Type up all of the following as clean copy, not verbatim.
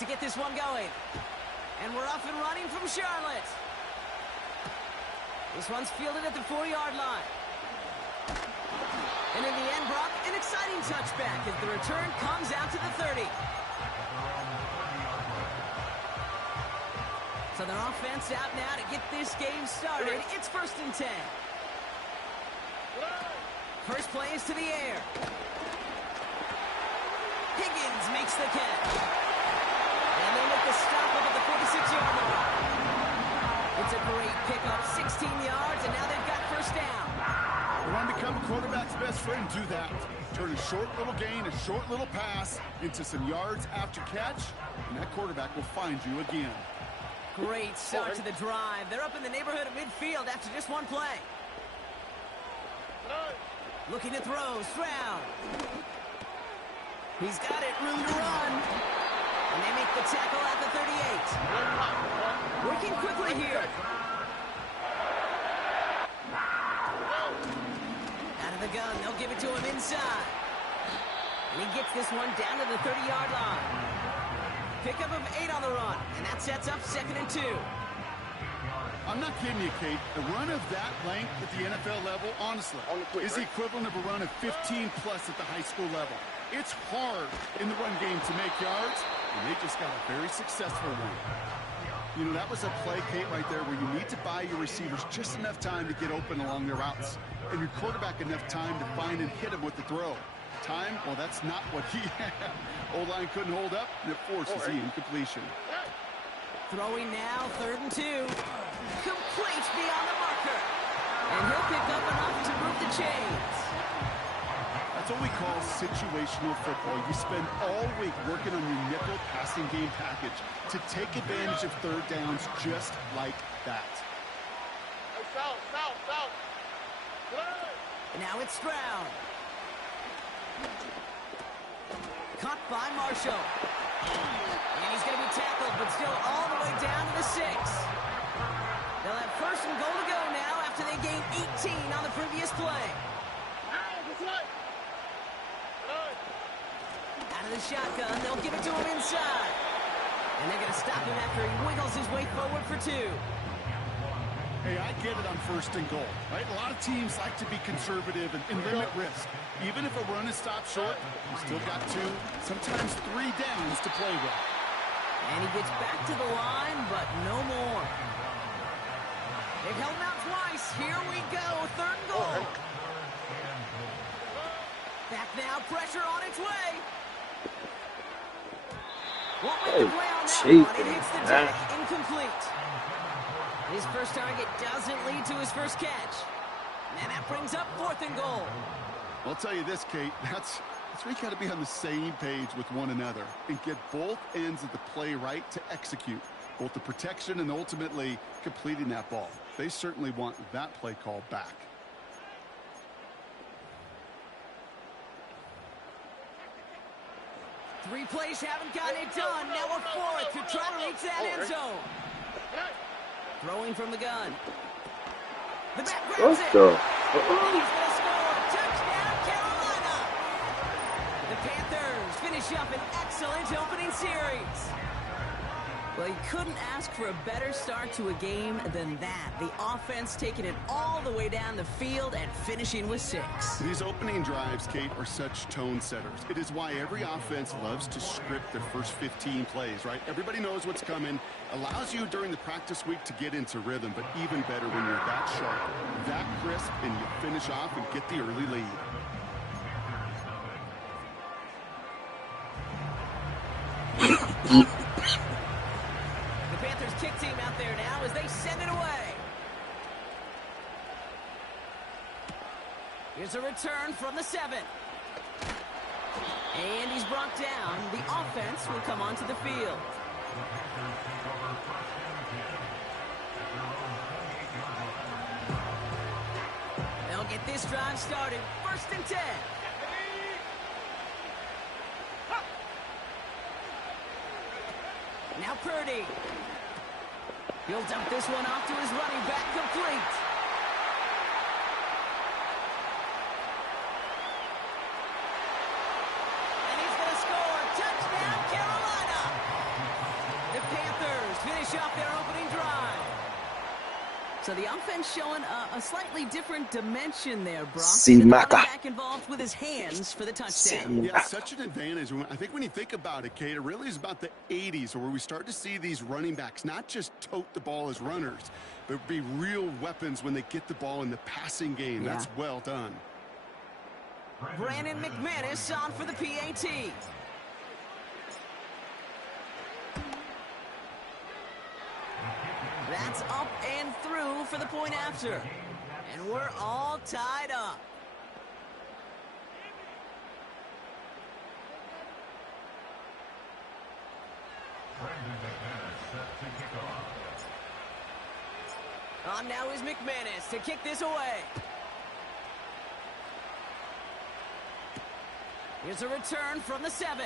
To get this one going. And we're off and running from Charlotte. This one's fielded at the 4-yard line. And in the end, Brock, an exciting touchback as the return comes out to the 30. So their offense out now to get this game started. It's 1st and 10. First play is to the air. Higgins makes the catch. And they make the stop up at the 46-yard line. It's a great pickup, 16 yards, and now they've got first down. You want to become a quarterback's best friend, do that. Turn a short little gain, a short little pass into some yards after catch, and that quarterback will find you again. Great start to the drive. They're up in the neighborhood of midfield after just one play. Looking to throw, Stroud. He's got it, room to run. And they make the tackle at the 38. Working quickly here. Out of the gun, they'll give it to him inside. And he gets this one down to the 30-yard line. Pickup of 8 on the run, and that sets up 2nd and 2. I'm not kidding you, Kate. A run of that length at the NFL level, honestly, is the equivalent of a run of 15-plus at the high school level. It's hard in the run game to make yards, and they just got a very successful one. You know, that was a play, Kate, right there where you need to buy your receivers just enough time to get open along their routes, and your quarterback enough time to find and hit him with the throw. Time, well, that's not what he had. O-line couldn't hold up, and it forces the incompletion. Throwing now, 3rd and 2. Complete beyond the marker. And he'll pick up enough to move the chains. That's what we call situational football. You spend all week working on your nickel passing game package to take advantage of 3rd downs just like that. And now it's Stroud. Caught by Marshall. And he's going to be tackled, but still all the way down to the 6. They'll have 1st and goal to go now after they gain 18 on the previous play. Out of the shotgun, they'll give it to him inside. And they're going to stop him after he wiggles his way forward for 2. Hey, I get it on 1st and goal, right? A lot of teams like to be conservative and limit risk. Even if a run is stopped short, you still got 2, sometimes 3 downs to play with. And he gets back to the line, but no more. They've held him out twice. Here we go, 3rd and goal. Back now, pressure on its way. Won't make the play on that one. It hits the deck, incomplete. His first target doesn't lead to his first catch. And that brings up 4th and goal. I'll tell you this, Kate, that's where you got to be on the same page with one another and get both ends of the play right to execute, both the protection and ultimately completing that ball. They certainly want that play call back. Three plays haven't gotten it done. Now a 4th to try to reach that end zone. Throwing from the gun. The back grabs it. And he's going to score. Touchdown, Carolina. The Panthers finish up an excellent opening series. Well, you couldn't ask for a better start to a game than that. The offense taking it all the way down the field and finishing with 6. These opening drives, Kate, are such tone setters. It is why every offense loves to script their first 15 plays, right? Everybody knows what's coming. Allows you during the practice week to get into rhythm, but even better when you're that sharp, that crisp, and you finish off and get the early lead. Kick team out there now as they send it away. Here's a return from the 7. And he's brought down. The offense will come onto the field. They'll get this drive started. 1st and 10. Now Purdy. He'll dump this one off to his running back, complete. And he's going to score. Touchdown, Carolina. So the offense showing a slightly different dimension there, Brock. See, The Ncaa. back involved with his hands for the touchdown. Yeah, such an advantage. I think when you think about it, Kate, it really is about the 80s where we start to see these running backs not just tote the ball as runners, but be real weapons when they get the ball in the passing game. Yeah. That's well done. Brandon McManus on for the PAT. That's up and through for the point after. And we're all tied up. On now is McManus to kick this away. Here's a return from the 7.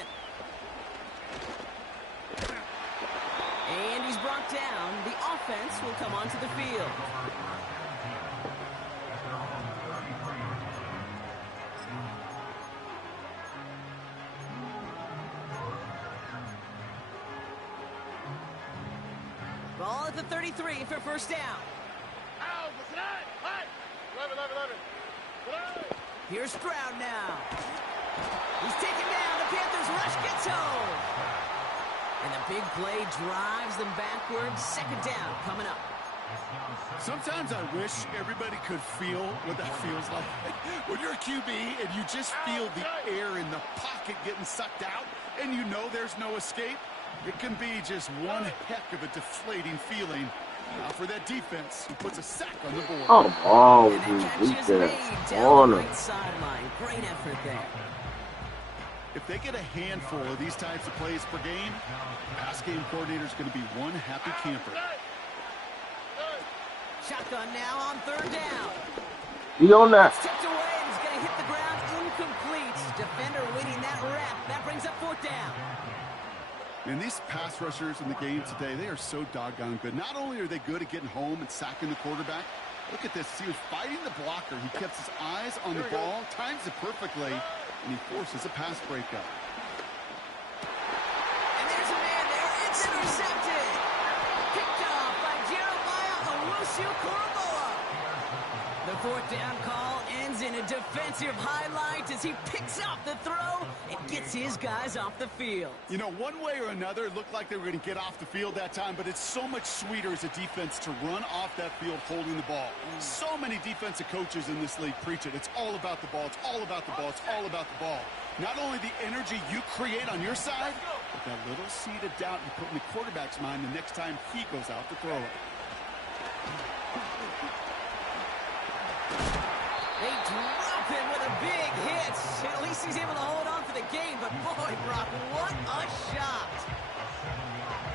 And he's brought down. The offense will come onto the field. Ball at the 33 for first down. Here's Stroud now. He's taken down. The Panthers rush gets home. And the big play drives them backwards. Second down coming up. Sometimes I wish everybody could feel what that feels like. When you're a QB and you just feel the air in the pocket getting sucked out and you know there's no escape, it can be just one heck of a deflating feeling. Now for that defense, who puts a sack on the board. Oh, and that catch is made down the right sideline. Great effort there. If they get a handful of these types of plays per game, pass game coordinator is going to be one happy camper. Shotgun now on third down. Be on that. Tipped away and he's going to hit the ground incomplete. Defender waiting that rep. That brings up fourth down. And these pass rushers in the game today, they are so doggone good. Not only are they good at getting home and sacking the quarterback, look at this. He was fighting the blocker. He kept his eyes on the ball, times it perfectly, and he forces a pass breakup. And there's a man there. It's intercepted. Picked off by Jeremiah Owusu-Koramoah. The fourth down call ends in a defensive highlight as he picks up the throw and gets his guys off the field. You know, one way or another, it looked like they were going to get off the field that time, but it's so much sweeter as a defense to run off that field holding the ball. So many defensive coaches in this league preach it. It's all about the ball. It's all about the ball. It's all about the ball. Not only the energy you create on your side, but that little seed of doubt you put in the quarterback's mind the next time he goes out to throw it. They drop him with a big hit. At least he's able to hold on for the game, but boy, Brock, what a shot.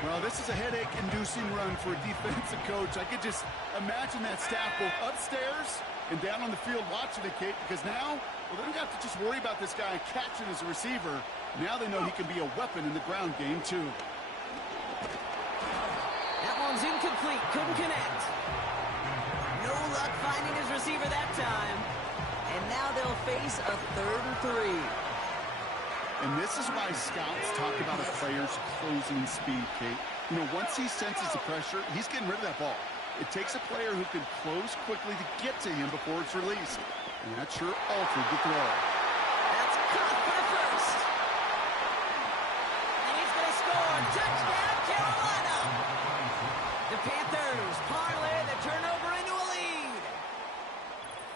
Well, this is a headache-inducing run for a defensive coach. I could just imagine that staff both upstairs and down on the field watching it, Kate, because now, well, they don't have to just worry about this guy catching as a receiver. Now they know he can be a weapon in the ground game, too. That one's incomplete. Couldn't connect. No luck finding his receiver that time. And now they'll face a 3rd and 3. And this is why scouts talk about a player's closing speed, Kate. You know, once he senses the pressure, he's getting rid of that ball. It takes a player who can close quickly to get to him before it's released. And that sure altered the throw. That's caught for the first. And he's going to score. Touchdown, Carolina. The Panthers parlay the turnover into a lead.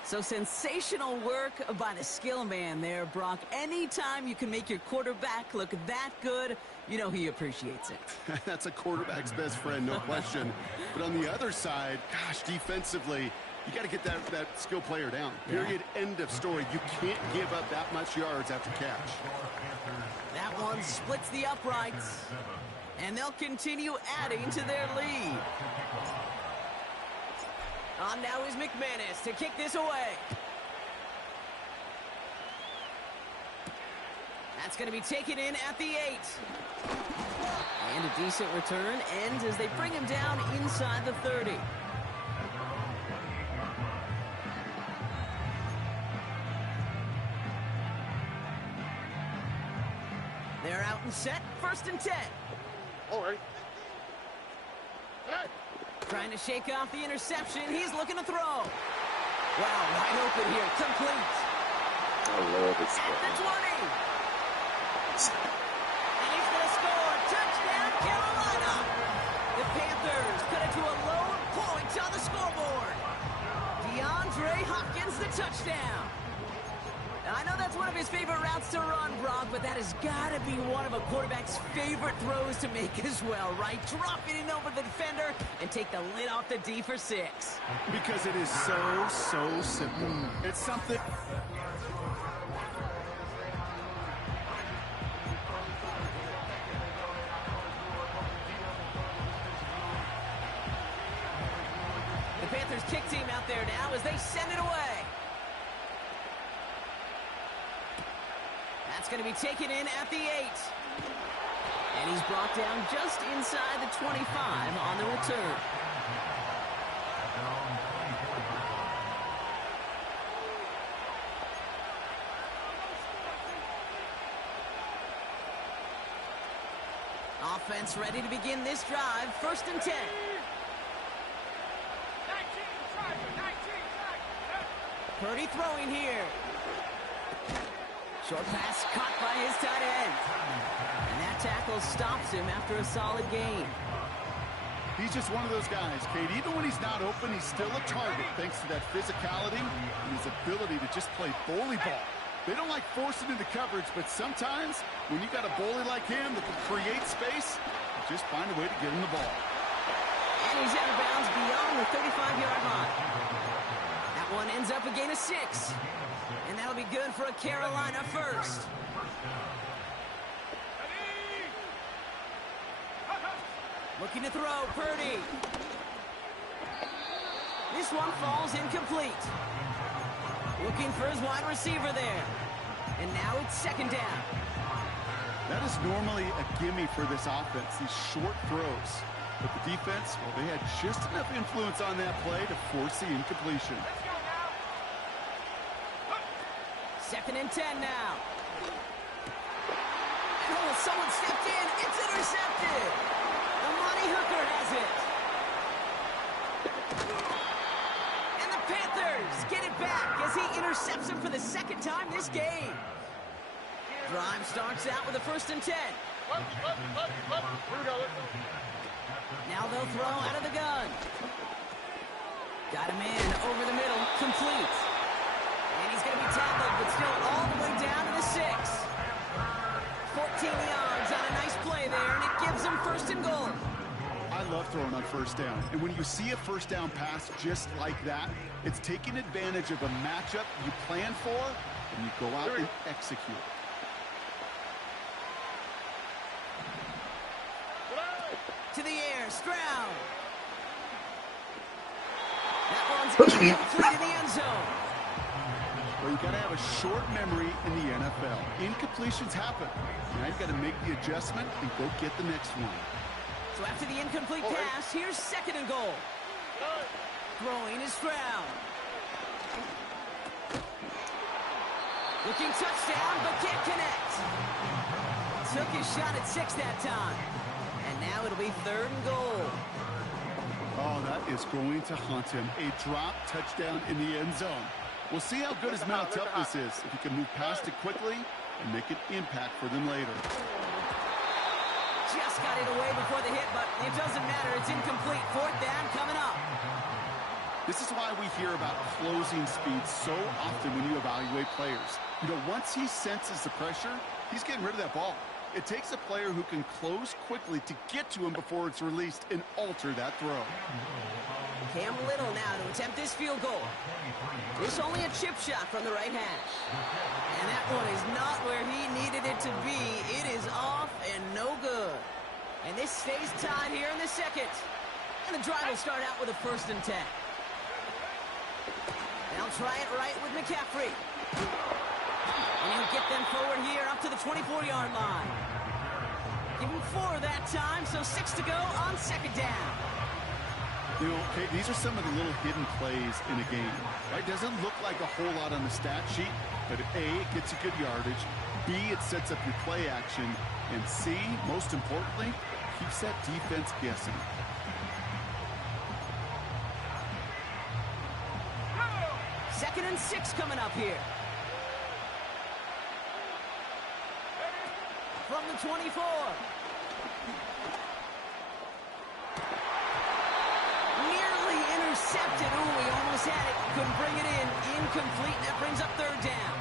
So sensational work by the skill man there, Brock. Anytime you can make your quarterback look that good, you know he appreciates it. That's a quarterback's best friend, no question. But on the other side, gosh, defensively, you got to get that skill player down. Period. Yeah. End of story. You can't give up that much yards after catch. That one splits the uprights. And they'll continue adding to their lead. On now is McManus to kick this away. That's going to be taken in at the 8. And a decent return ends as they bring him down inside the 30. They're out and set. 1st and 10. All right. Trying to shake off the interception. He's looking to throw. Wow, wide open here. Complete. I love this At stuff. the 20. And he's going to score. Touchdown, Carolina. The Panthers cut it to a lower point on the scoreboard. DeAndre Hopkins, the touchdown. Now, I know that's one of his favorite routes to run, Brock, but that has got to be one of a quarterback's favorite throws to make as well, right? Drop it in over the defender and take the lid off the D for 6. Because it is so simple. It's something... The Panthers kick team out there now as they send it away. That's going to be taken in at the 8. And he's brought down just inside the 25 on the return. Offense ready to begin this drive. 1st and 10. Purdy throwing here. Short pass caught by his tight end. And that tackle stops him after a solid gain. He's just one of those guys, Kate. Even when he's not open, he's still a target thanks to that physicality and his ability to just play bully ball. They don't like forcing into coverage, but sometimes when you got a bully like him that can create space, you just find a way to get him the ball. And he's out of bounds beyond the 35-yard line. That one ends up a gain of 6. And that'll be good for a Carolina first. Looking to throw, Purdy. This one falls incomplete. Looking for his wide receiver there. And now it's 2nd down. That is normally a gimme for this offense, these short throws. But the defense, well, they had just enough influence on that play to force the incompletion. 2nd and 10 now. And oh, someone stepped in. It's intercepted. The Money Hooker has it. And the Panthers get it back as he intercepts him for the 2nd time this game. Drive starts out with a 1st and 10. Now they'll throw out of the gun. Got him in over the middle. Complete. And he's going to be tackled, but still all the way down to the 6. 14 yards on a nice play there, and it gives him 1st and goal. I love throwing on 1st down. And when you see a 1st down pass just like that, it's taking advantage of a matchup you plan for, and you go out and execute. To the air, Stroud. That one's incomplete in the end zone. Well, you got to have a short memory in the NFL. Incompletions happen. Now you got to make the adjustment and go get the next one. So after the incomplete pass, here's 2nd and goal. Throwing is Stroud. Looking touchdown, but can't connect. Took his shot at 6 that time. And now it'll be 3rd and goal. Oh, that is going to haunt him. A drop touchdown in the end zone. We'll see how good his mental toughness is, if he can move past it quickly and make an impact for them later. Just got it away before the hit, but it doesn't matter. It's incomplete. 4th down coming up. This is why we hear about closing speed so often when you evaluate players. You know, once he senses the pressure, he's getting rid of that ball. It takes a player who can close quickly to get to him before it's released and alter that throw. Cam Little now to attempt this field goal. It's only a chip shot from the right hash. And that one is not where he needed it to be. It is off and no good. And this stays tied here in the 2nd. And the drive will start out with a 1st and 10. They'll try it right with McCaffrey. And he'll get them forward here up to the 24-yard line. Give him 4 that time, so 6 to go on 2nd down. You know, okay, these are some of the little hidden plays in a game. Right? Doesn't look like a whole lot on the stat sheet, but A, it gets you good yardage. B, it sets up your play action. And C, most importantly, keeps that defense guessing. 2nd and 6 coming up here. From the 24. Nearly intercepted. Ooh, he almost had it. Couldn't bring it in. Incomplete. That brings up 3rd down.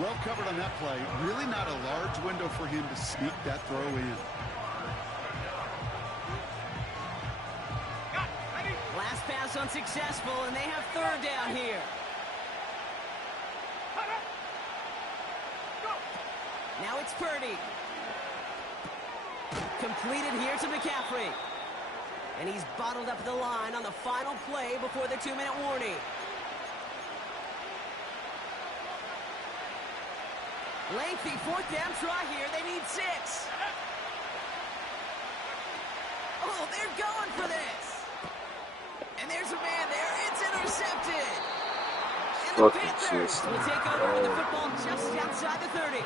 Well covered on that play. Really not a large window for him to sneak that throw in. Last pass unsuccessful, and they have 3rd down here. Now it's Purdy. Completed here to McCaffrey. And he's bottled up the line on the final play before the 2-minute warning. Lengthy 4th down try here. They need 6. Oh, they're going for this. And there's a man there. It's intercepted. And the Panthers will take over with the football just outside the 30.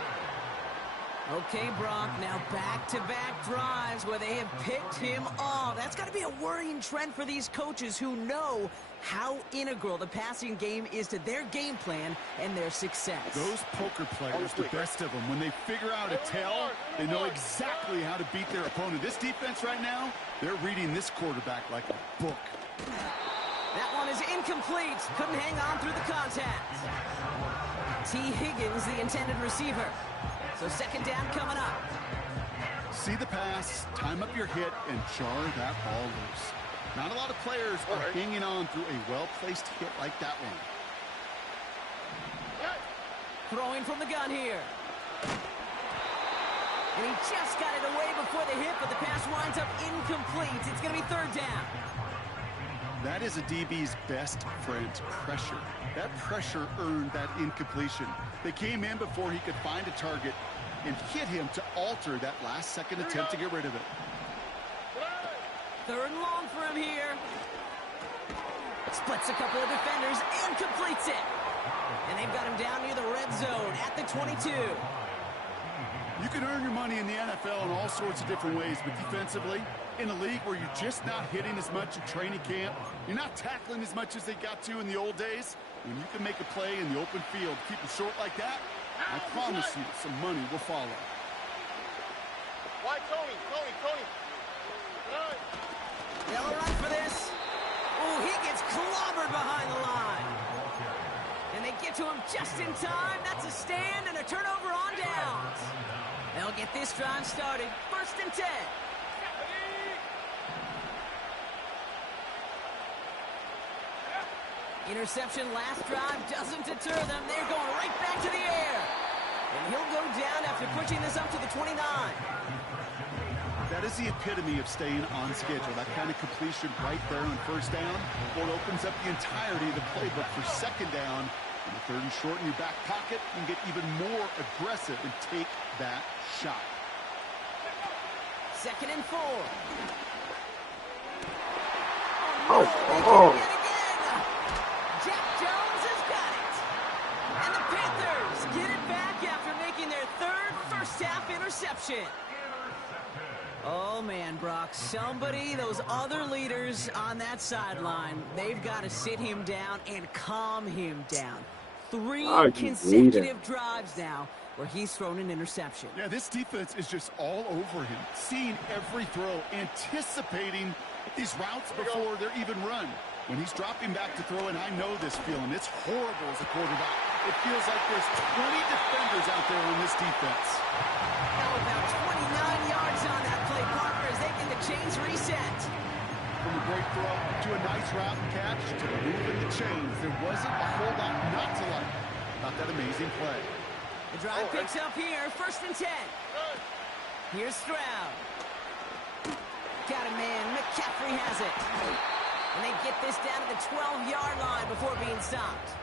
Okay, Brock, now back-to-back drives where they have picked him off. That's got to be a worrying trend for these coaches who know how integral the passing game is to their game plan and their success. Those poker players, the best of them, when they figure out a tell, they know exactly how to beat their opponent. This defense right now, they're reading this quarterback like a book. That one is incomplete. Couldn't hang on through the contact. T. Higgins, the intended receiver. So 2nd down coming up. See the pass, time up your hit, and jar that ball loose. Not a lot of players are hanging on through a well-placed hit like that one. Throwing from the gun here. And he just got it away before the hit, but the pass winds up incomplete. It's going to be 3rd down. That is a DB's best friend, pressure. That pressure earned that incompletion. They came in before he could find a target and hit him to alter that last-second attempt to get rid of it. 3rd and long for him here. Splits a couple of defenders and completes it. And they've got him down near the red zone at the 22. You can earn your money in the NFL in all sorts of different ways, but defensively, in a league where you're just not hitting as much at training camp, you're not tackling as much as they got to in the old days, when you can make a play in the open field, keep it short like that, I promise you some money will follow. Why, Tony? They'll run for this. Oh, he gets clobbered behind the line. And they get to him just in time. That's a stand and a turnover on downs. They'll get this drive started. 1st and 10. Interception last drive doesn't deter them. They're going right back to the air. And he'll go down after pushing this up to the 29. That is the epitome of staying on schedule. That kind of completion right there on 1st down. Well, it opens up the entirety of the playbook for 2nd down. And the 3rd and short in your back pocket, you can get even more aggressive and take that shot. 2nd and 4. Oh. Jack Jones has got it. And the Panthers get it back after making their 3rd first-half interception. Oh, man, Brock, those other leaders on that sideline, they've got to sit him down and calm him down. 3 consecutive drives now where he's thrown an interception. Yeah, this defense is just all over him, seeing every throw, anticipating these routes before they're even run. When he's dropping back to throw, and I know this feeling, it's horrible as a quarterback. It feels like there's 20 defenders out there on this defense. Now about 29 yards on that play, Parker, as they get the chains reset. From a great throw to a nice route and catch to moving the chains, there wasn't a whole lot not to like about that amazing play. The drive picks up here, 1st and 10. Here's Stroud. Got a man, McCaffrey has it. And they get this down to the 12-yard line before being stopped.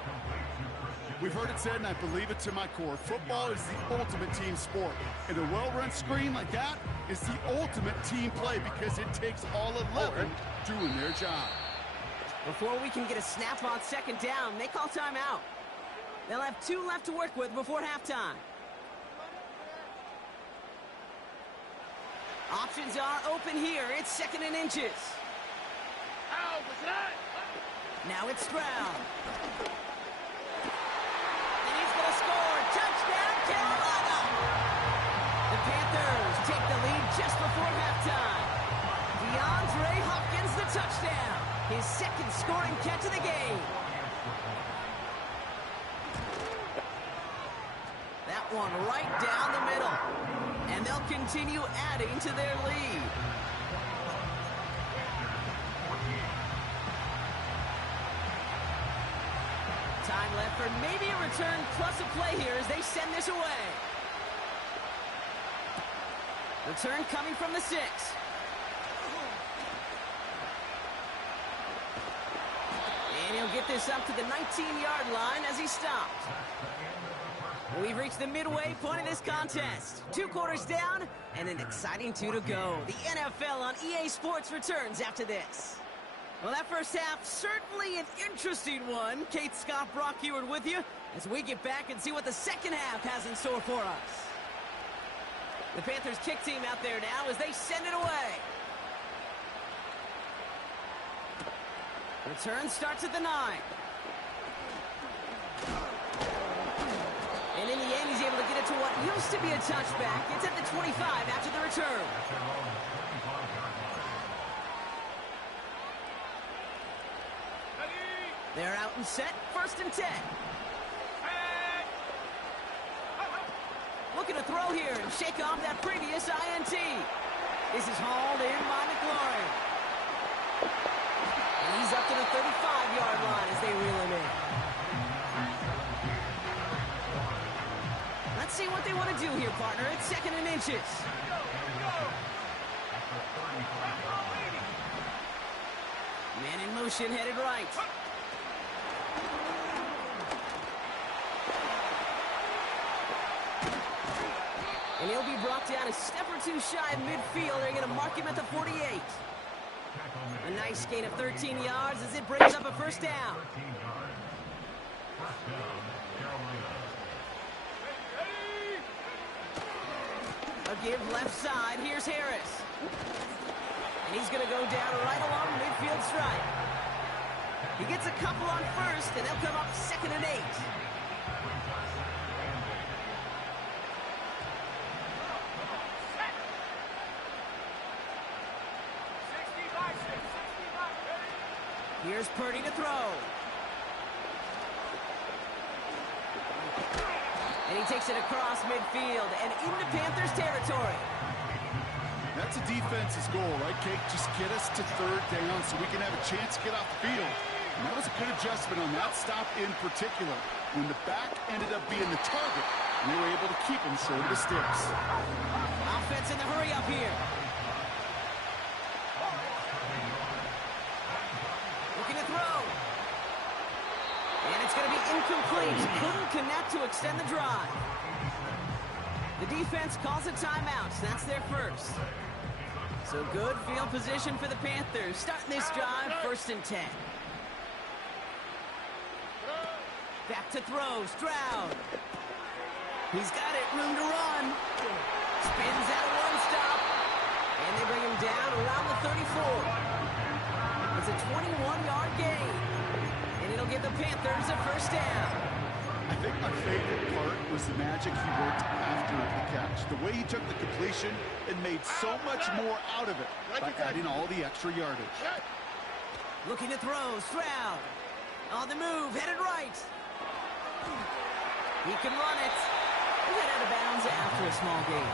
We've heard it said, and I believe it to my core, football is the ultimate team sport. And a well-run screen like that is the ultimate team play because it takes all 11 doing their job. Before we can get a snap on 2nd down, they call timeout. They'll have 2 left to work with before halftime. Options are open here. It's 2nd and inches. Now it's Stroud. And he's going to score. Touchdown, Carolina! The Panthers take the lead just before halftime. DeAndre Hopkins, the touchdown. His second scoring catch of the game. That one right down the middle. And they'll continue adding to their lead. Time left for maybe a return plus a play here as they send this away. Return coming from the 6. And he'll get this up to the 19-yard line as he stopped. We've reached the midway point of this contest. 2 quarters down and an exciting 2 to go. The NFL on EA Sports returns after this. Well, that first half, certainly an interesting one. Kate, Scott, Brock Heward with you as we get back and see what the second half has in store for us. The Panthers kick team out there now as they send it away. Return starts at the 9. And in the end, he's able to get it to what used to be a touchback. It's at the 25 after the return. They're out and set, 1st and 10. Looking to throw here and shake off that previous INT. This is hauled in by McLaurin. And he's up to the 35-yard line as they reel him in. Let's see what they want to do here, partner. It's 2nd and inches. Man in motion, headed right. And he'll be brought down a step or 2 shy of midfield. They're going to mark him at the 48. A nice gain of 13 yards as it brings up a 1st down. A give left side. Here's Harris. And he's going to go down right along midfield stripe. He gets a couple on 1st, and they'll come up 2nd and 8. Here's Purdy to throw. And he takes it across midfield and into Panthers territory. That's a defense's goal, right, Kate? Just get us to 3rd down so we can have a chance to get off the field. And that was a good adjustment on that stop in particular. When the back ended up being the target, and they were able to keep him short of the sticks. Offense in the hurry up here. Looking to throw. And it's going to be incomplete. Couldn't connect to extend the drive. The defense calls a timeout. That's their 1st. So good field position for the Panthers. Starting this drive, 1st and 10. Back to throw, Stroud. He's got it, room to run. Spins out of 1 stop. And they bring him down around the 34. It's a 21-yard gain. And it'll give the Panthers a 1st down. I think my favorite part was the magic he worked after the catch. The way he took the completion and made so much more out of it by adding all the extra yardage. Looking to throw, Stroud. On the move, headed right. He can run it. He'll get out of bounds after a small gain.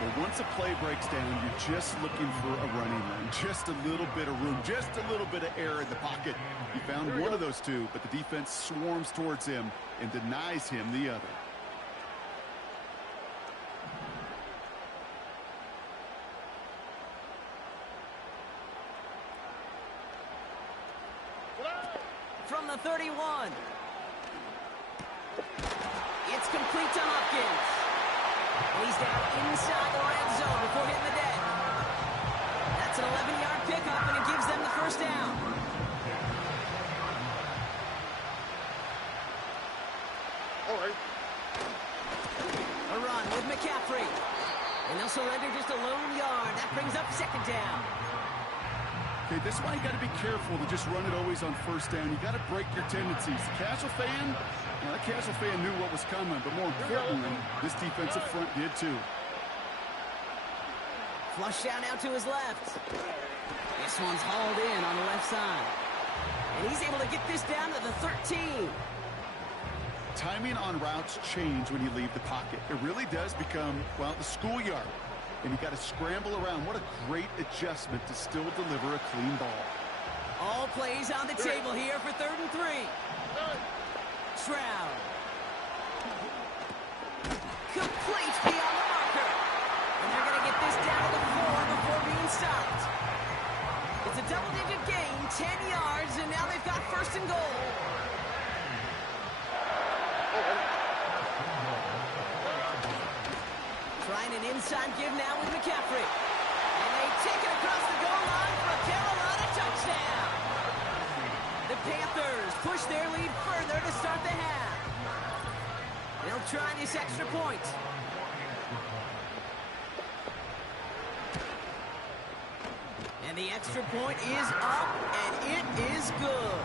Well, once a play breaks down, you're just looking for a running lane. Just a little bit of room, just a little bit of air in the pocket. He found one of those 2, but the defense swarms towards him and denies him the other. From the 31. It's complete to Hopkins. And he's down inside the red zone before hitting the deck. That's an 11-yard pickup, and it gives them the 1st down. All right. A run with McCaffrey. And they'll surrender just a lone yard. That brings up 2nd down. Okay, this is why you got to be careful to just run it always on first down. You got to break your tendencies. The casual fan, well, that casual fan knew what was coming, but more importantly, this defensive front did too. Flush down out to his left. This one's hauled in on the left side. And he's able to get this down to the 13. Timing on routes change when you leave the pocket. It really does become, well, the schoolyard. And you got to scramble around. What a great adjustment to still deliver a clean ball. All plays on the table here for 3rd and 3. Stroud. Complete beyond the marker. And they're going to get this down to the 4 before being stopped. It's a double-digit gain, 10 yards, and now they've got 1st and goal. Trying an inside give now with McCaffrey. And they take it across the goal line for a Carolina touchdown. The Panthers push their lead further to start the half. They'll try this extra point. And the extra point is up, and it is good.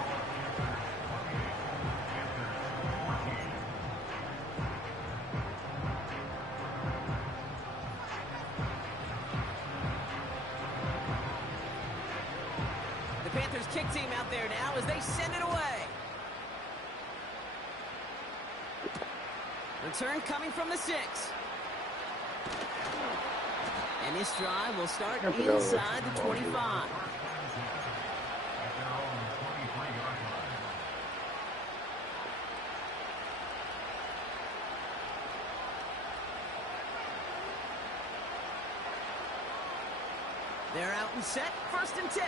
The Panthers kick team out there now as they send it away. Return coming from the 6. And this drive will start inside the 25. They're out and set, 1st and 10.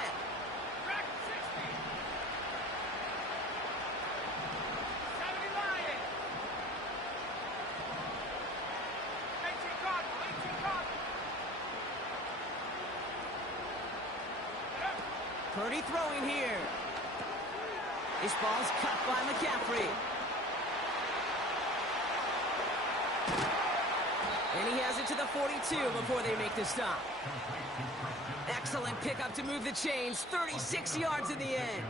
Purdy throwing here. This ball's cut by McCaffrey. And he has it to the 42 before they make the stop. Excellent pickup to move the chains. 36 yards in the end.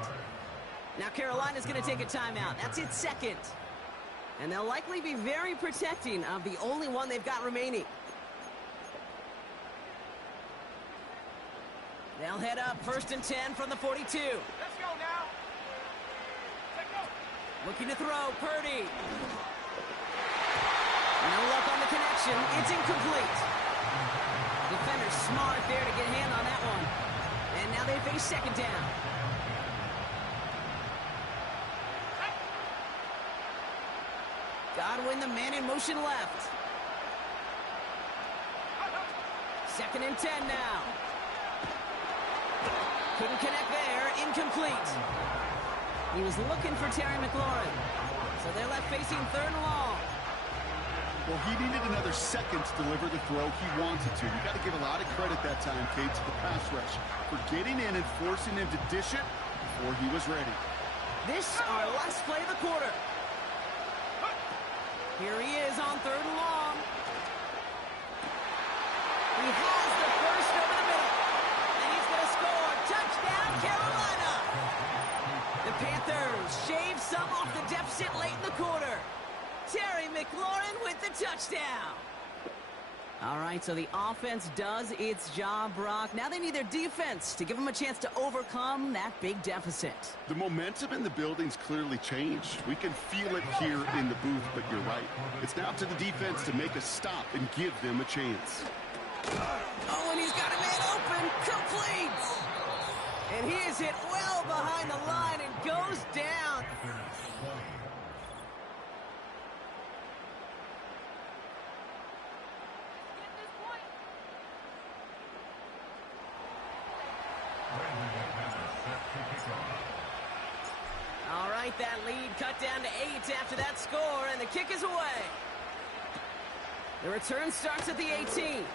Now Carolina's going to take a timeout. That's its 2nd. And they'll likely be very protecting of the only one they've got remaining. They'll head up 1st and 10 from the 42. Let's go now. Let's go. Looking to throw, Purdy. No luck on the connection. It's incomplete. Defender's smart there to get a hand on that one. And now they face 2nd down. Godwin, the man in motion left. 2nd and 10 now. Couldn't connect there. Incomplete. He was looking for Terry McLaurin. So they're left facing 3rd and long. Well, he needed another second to deliver the throw he wanted to. You got to give a lot of credit that time, Kate, to the pass rush for getting in and forcing him to dish it before he was ready. This our last play of the quarter. Here he is on 3rd and long. He has the first over the middle. And he's going to score. Touchdown, Carolina. The Panthers shave some off the deficit late in the quarter. Terry McLaurin with the touchdown. All right, so the offense does its job, Brock. Now they need their defense to give them a chance to overcome that big deficit. The momentum in the building's clearly changed. We can feel it here in the booth, but you're right. It's now up to the defense to make a stop and give them a chance. Oh, and he's got a man open. Complete. And he is hit well behind the line and goes down. All right, that lead cut down to 8 after that score, and the kick is away. The return starts at the 18.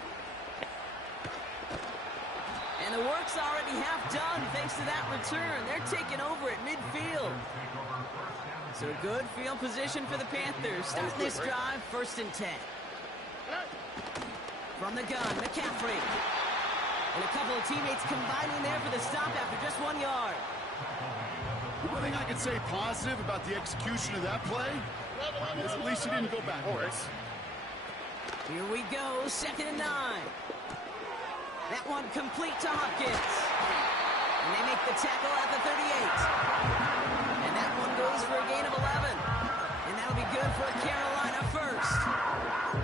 And the work's already half done thanks to that return. They're taking over at midfield. So good field position for the Panthers. Starting this drive, 1st and 10. From the gun, McCaffrey. And a couple of teammates combining there for the stop after just 1 yard. One thing I can say positive about the execution of that play is at least he didn't go backwards. Here we go, 2nd and 9. That one complete to Hopkins. And they make the tackle at the 38. And that one goes for a gain of 11. And that'll be good for a Carolina first.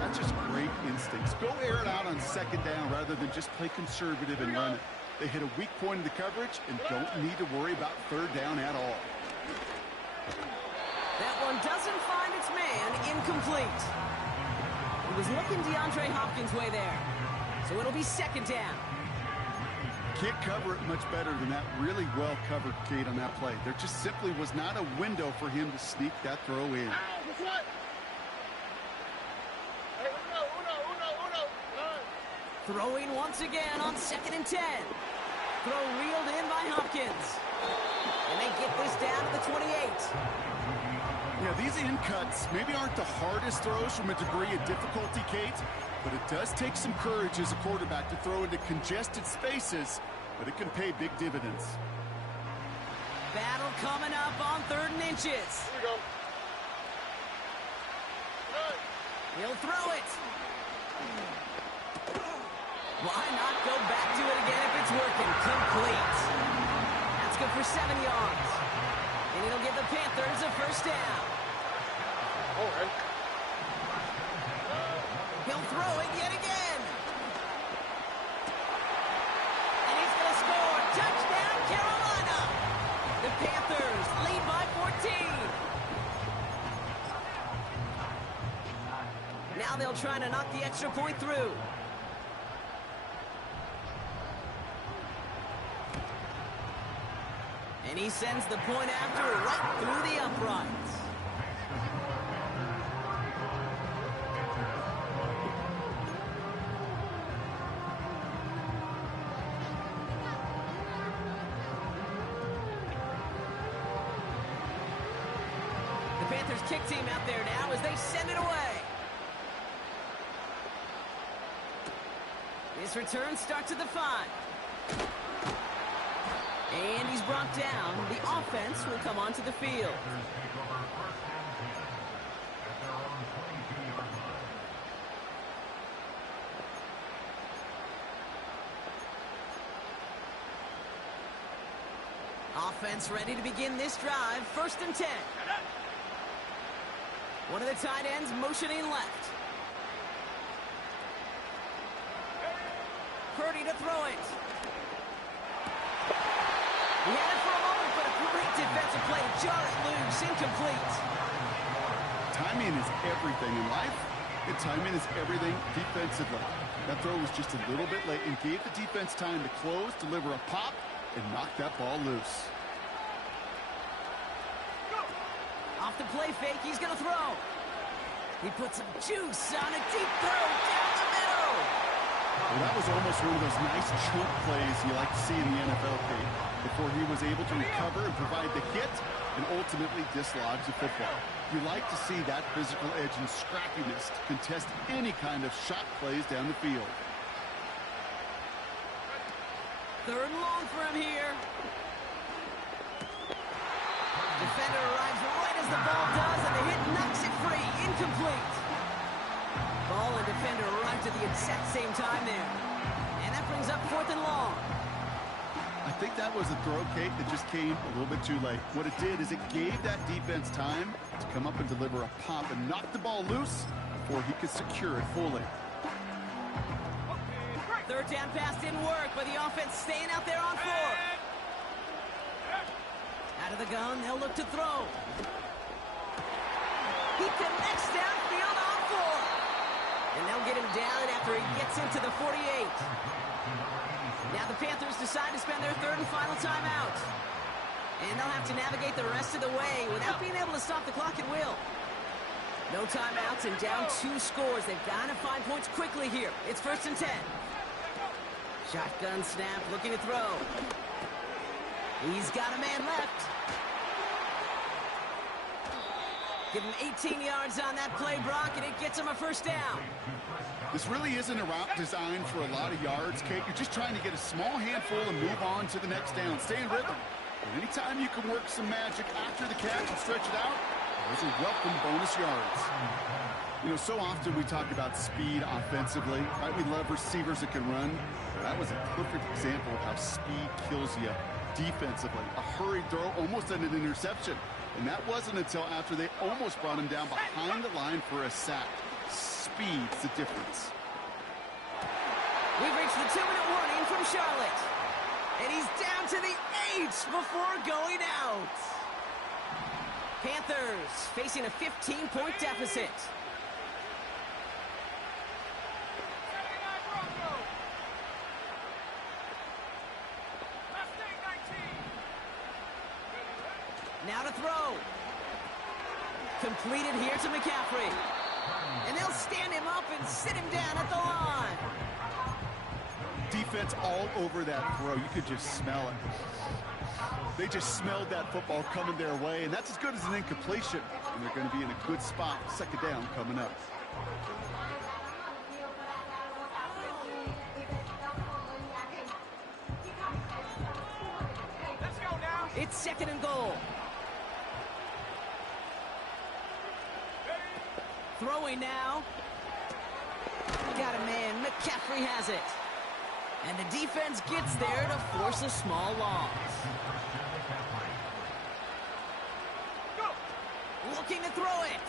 That's just great instincts. Go air it out on 2nd down rather than just play conservative and run it. They hit a weak point in the coverage and don't need to worry about 3rd down at all. That one doesn't find its man, incomplete. He was looking DeAndre Hopkins' way there. So it'll be 2nd down. Can't cover it much better than that. Really well covered, Kate, on that play. There just simply was not a window for him to sneak that throw in. Throwing once again on 2nd and 10. Throw reeled in by Hopkins. And they get this down to the 28. Yeah, these in cuts maybe aren't the hardest throws from a degree of difficulty, Kate, but it does take some courage as a quarterback to throw into congested spaces, but it can pay big dividends. Battle coming up on 3rd and inches. Here we go. He'll throw it. Why not go back to it again if it's working? Complete. That's good for 7 yards. And it'll give the Panthers a 1st down. All right. He'll throw it yet again. And he's going to score. Touchdown, Carolina. The Panthers lead by 14. Now they'll try to knock the extra point through. And he sends the point after right through the uprights. The Panthers kick team out there now as they send it away. This return starts at the 5. And he's brought down. The offense will come onto the field. Offense ready to begin this drive. 1st and 10. One of the tight ends motioning left. Purdy to throw it. He had it for a moment, but a great defensive play. Jar it loose, incomplete. Timing is everything in life, and timing is everything defensively. That throw was just a little bit late and gave the defense time to close, deliver a pop, and knock that ball loose. Off the play fake, he's going to throw. He puts some juice on a deep throw down the middle. Well, that was almost one of those nice chunk plays you like to see in the NFL, Kate, before he was able to recover and provide the hit and ultimately dislodge the football. You like to see that physical edge and scrappiness to contest any kind of shot plays down the field. 3rd and long for him here. Defender arrives right as the ball does, and the hit knocks it free. Incomplete. Ball and defender arrived at the exact same time there. And that brings up 4th and long. I think that was a throw, Kate, that just came a little bit too late. What it did is it gave that defense time to come up and deliver a pop and knock the ball loose before he could secure it fully. 3rd down pass didn't work, but the offense staying out there on 4. Out of the gun, they'll look to throw. He connects downfield on 4. And they'll get him down after he gets into the 48. Now the Panthers decide to spend their 3rd and final timeout. And they'll have to navigate the rest of the way without being able to stop the clock at will. No timeouts and down 2 scores. They've got to find points quickly here. It's 1st and 10. Shotgun snap, looking to throw. He's got a man left. Give him 18 yards on that play, Brock, and it gets him a 1st down. This really isn't a route designed for a lot of yards, Kate. You're just trying to get a small handful and move on to the next down. Stay in rhythm. And anytime you can work some magic after the catch and stretch it out, those are welcome bonus yards. You know, so often we talk about speed offensively, right? We love receivers that can run. That was a perfect example of how speed kills you defensively. A hurried throw, almost an interception. And that wasn't until after they almost brought him down behind the line for a sack. Speed's the difference. We've reached the 2-minute warning from Charlotte. And he's down to the 8 before going out. Panthers facing a 15-point deficit. Now to throw. Completed here to McCaffrey. And they'll stand him up and sit him down at the line. Defense all over that throw. You could just smell it. They just smelled that football coming their way, and that's as good as an incompletion. And they're going to be in a good spot. Second down coming up. Let's go now. It's second and goal. Throwing now. Got a man. McCaffrey has it. And the defense gets there to force a small loss. Go. Looking to throw it.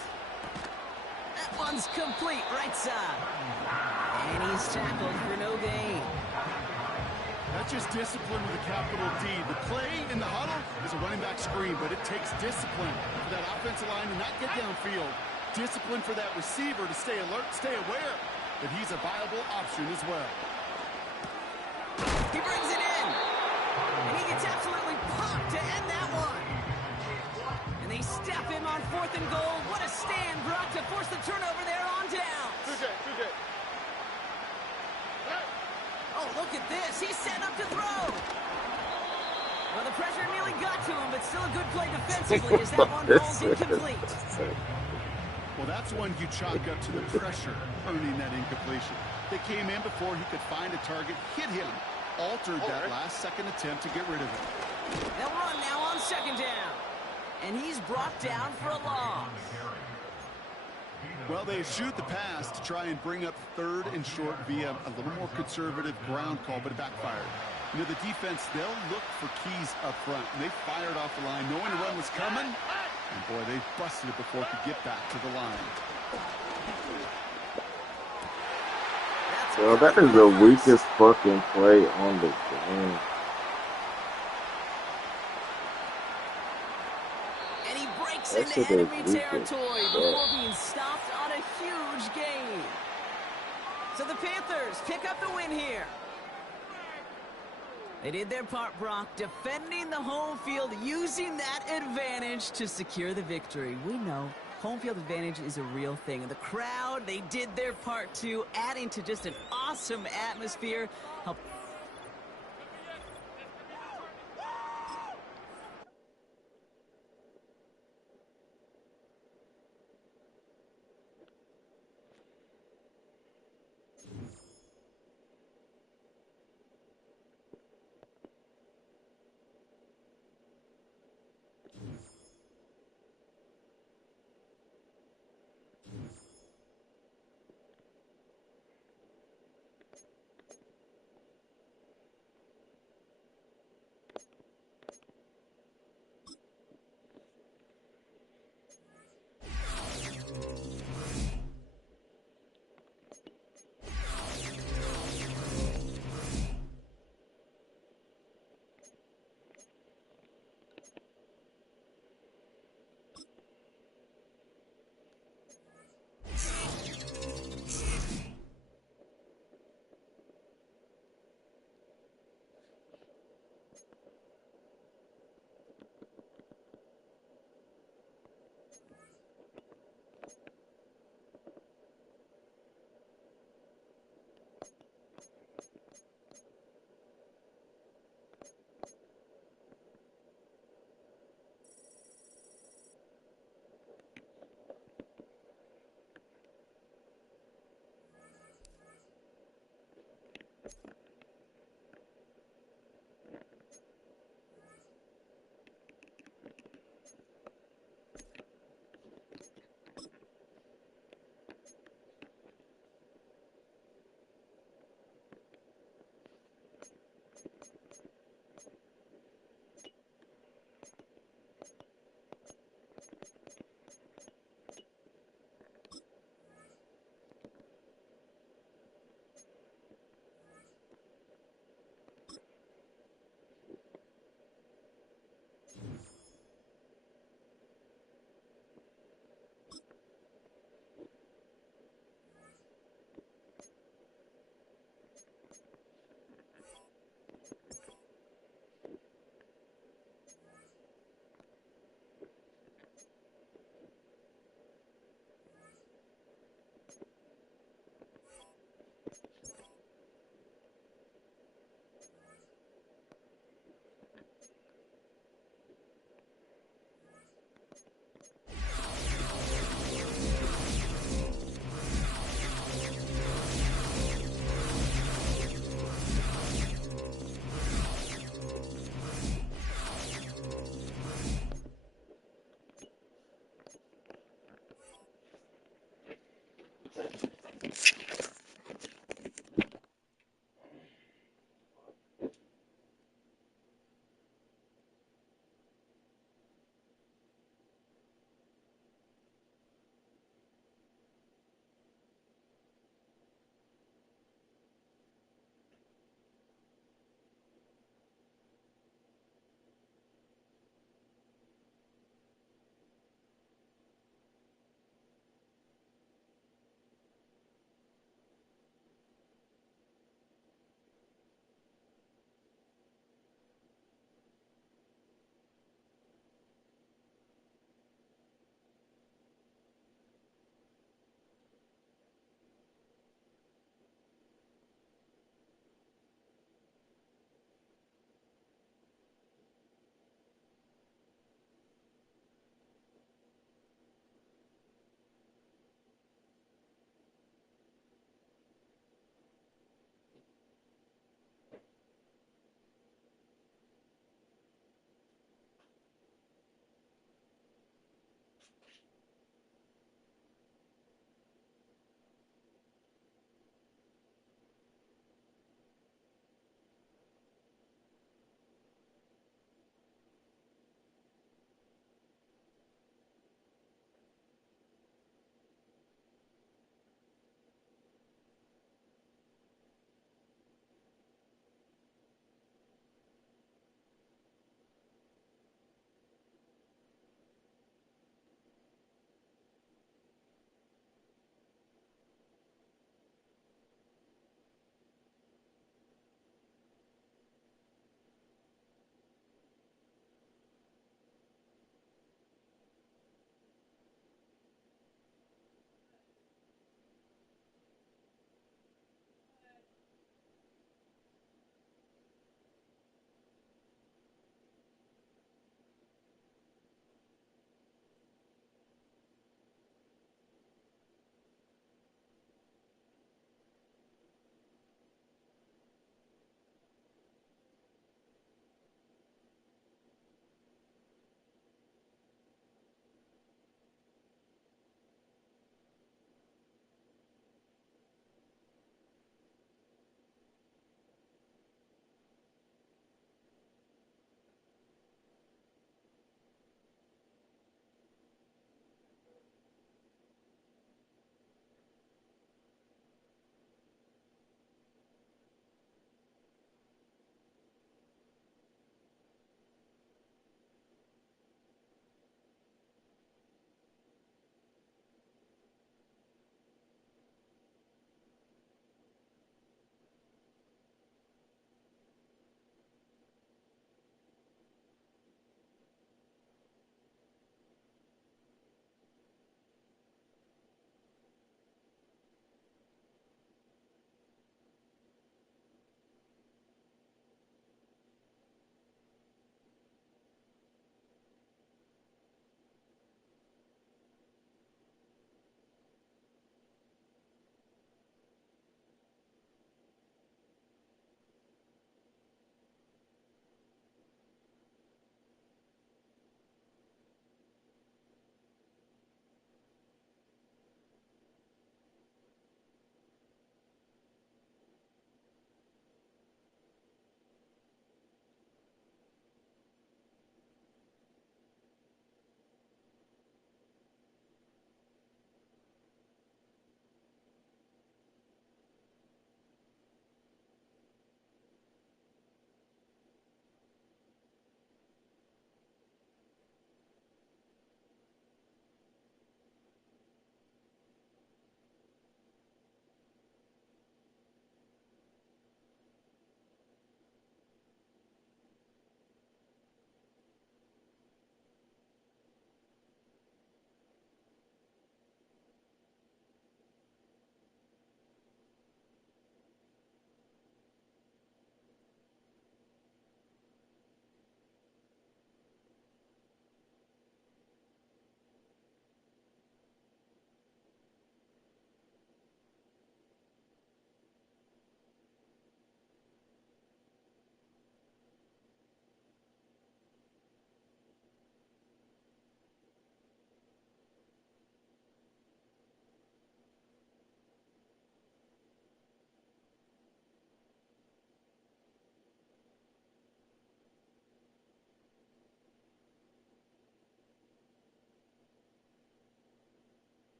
That one's complete, right side. And he's tackled for no gain. That's just discipline with a capital D. The play in the huddle is a running back screen, but it takes discipline for that offensive line to not get downfield. Discipline for that receiver to stay alert, stay aware that he's a viable option as well. He brings it in. And he gets absolutely popped to end that one. And they step him on 4th and goal. What a stand, Brock, to force the turnover there on down. Oh, look at this. He's set up to throw. Well, the pressure nearly got to him, but still a good play defensively as that one falls incomplete. Well, that's one you chalk up to the pressure, earning that incompletion. They came in before he could find a target, hit him, altered that last-second attempt to get rid of it. They'll run now on second down. And he's brought down for a loss. Well, they shoot the pass to try and bring up 3rd and short via a little more conservative ground call, but it backfired. You know, the defense, they'll look for keys up front. And they fired off the line knowing the run was coming. And, boy, they busted it before it could get back to the line. Well, that is the weakest fucking play on the game. And he breaks into enemy territory before being stopped on a huge gain. So the Panthers pick up the win here. They did their part, Brock, defending the home field, using that advantage to secure the victory. We know home field advantage is a real thing. And the crowd, they did their part too, adding to just an awesome atmosphere. Help.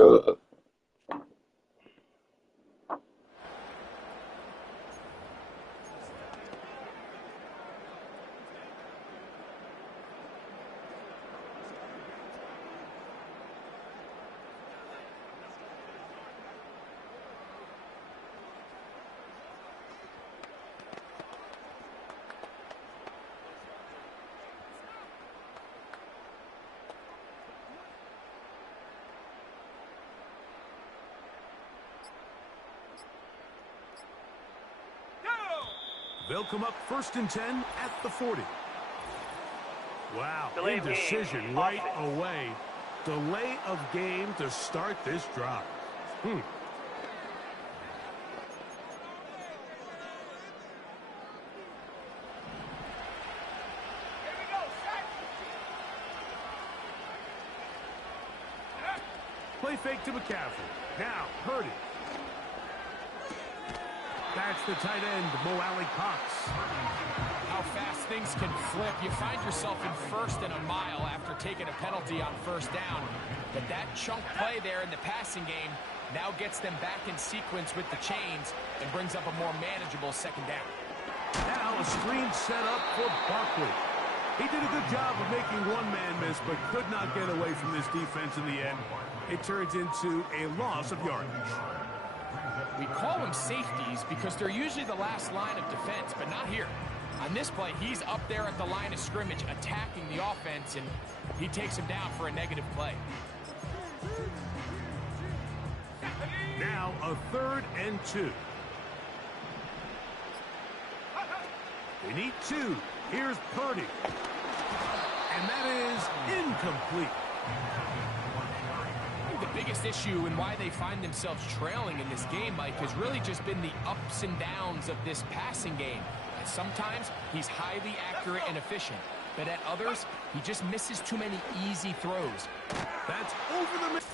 Uh, They'll come up 1st and 10 at the 40. Wow, indecision right away. Delay of game to start this drive. Play fake to McCaffrey. Now, Purdy. That's the tight end, Mo Cox. How fast things can flip. You find yourself in 1st and a mile after taking a penalty on 1st down. But that chunk play there in the passing game now gets them back in sequence with the chains and brings up a more manageable 2nd down. Now a screen set up for Barkley. He did a good job of making one man miss, but could not get away from this defense in the end. It turns into a loss of yardage. We call them safeties because they're usually the last line of defense, but not here. On this play, he's up there at the line of scrimmage attacking the offense, and he takes him down for a negative play. Now a 3rd and 2. They need 2. Here's Purdy. And that is incomplete. The biggest issue and why they find themselves trailing in this game, Mike, has really just been the ups and downs of this passing game. And sometimes he's highly accurate and efficient, but at others, he just misses too many easy throws. That's over the middle.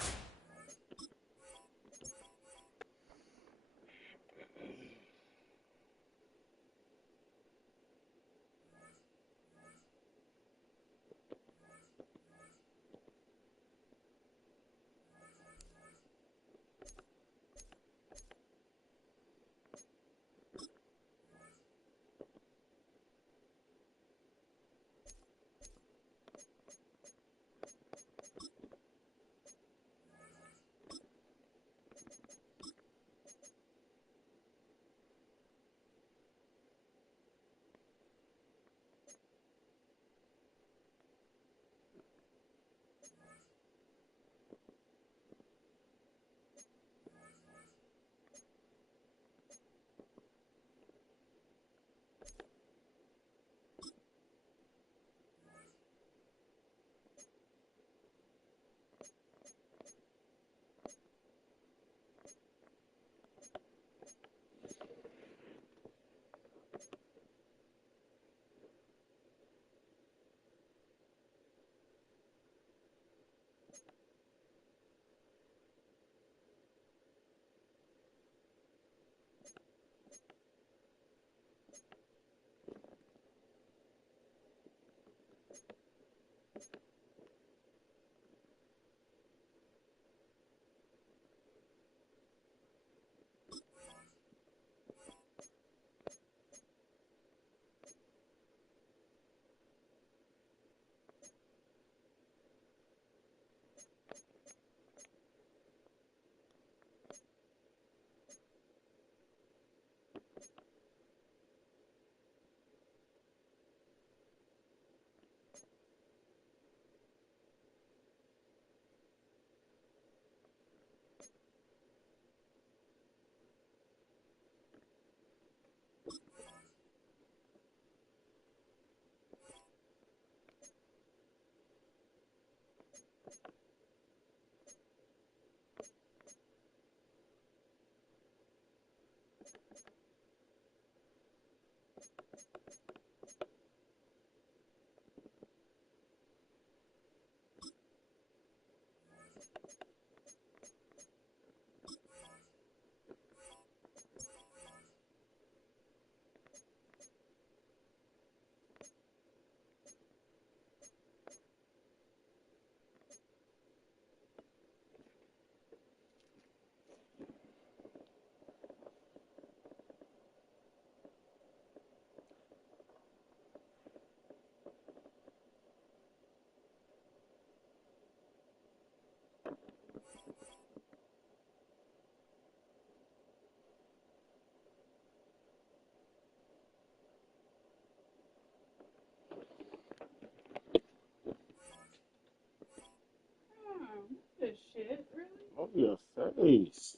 Your face.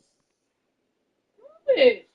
Hey.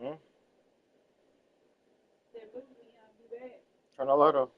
Hmm? Turn the light off.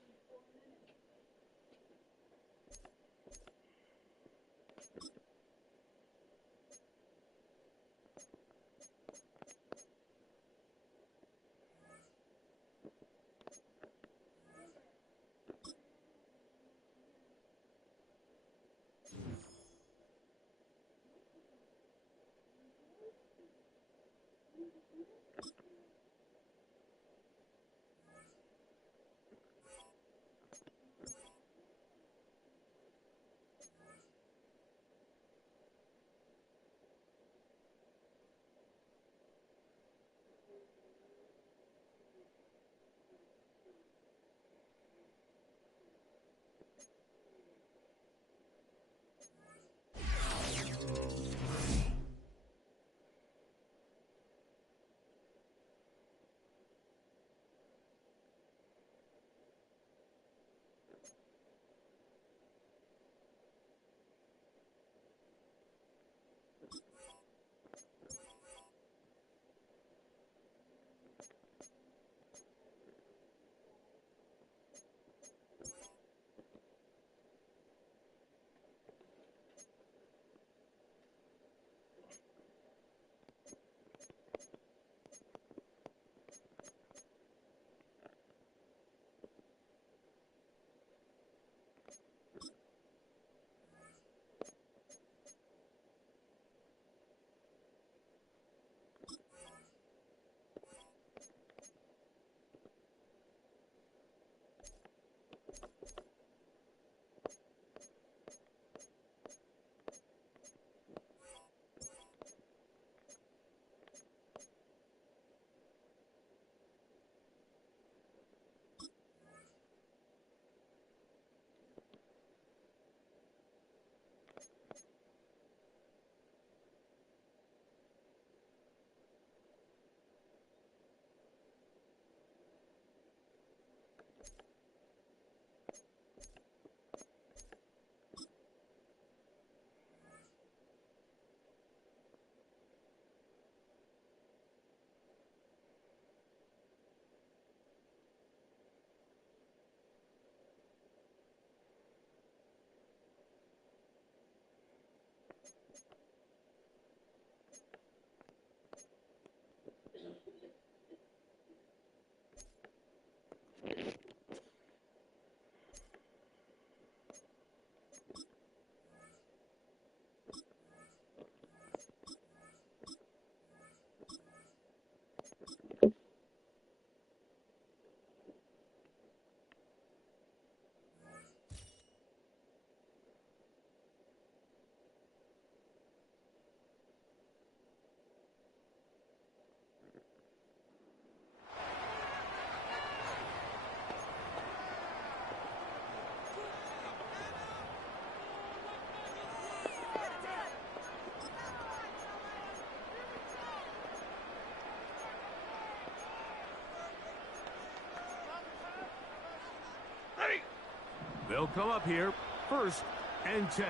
They'll come up here. First and 10.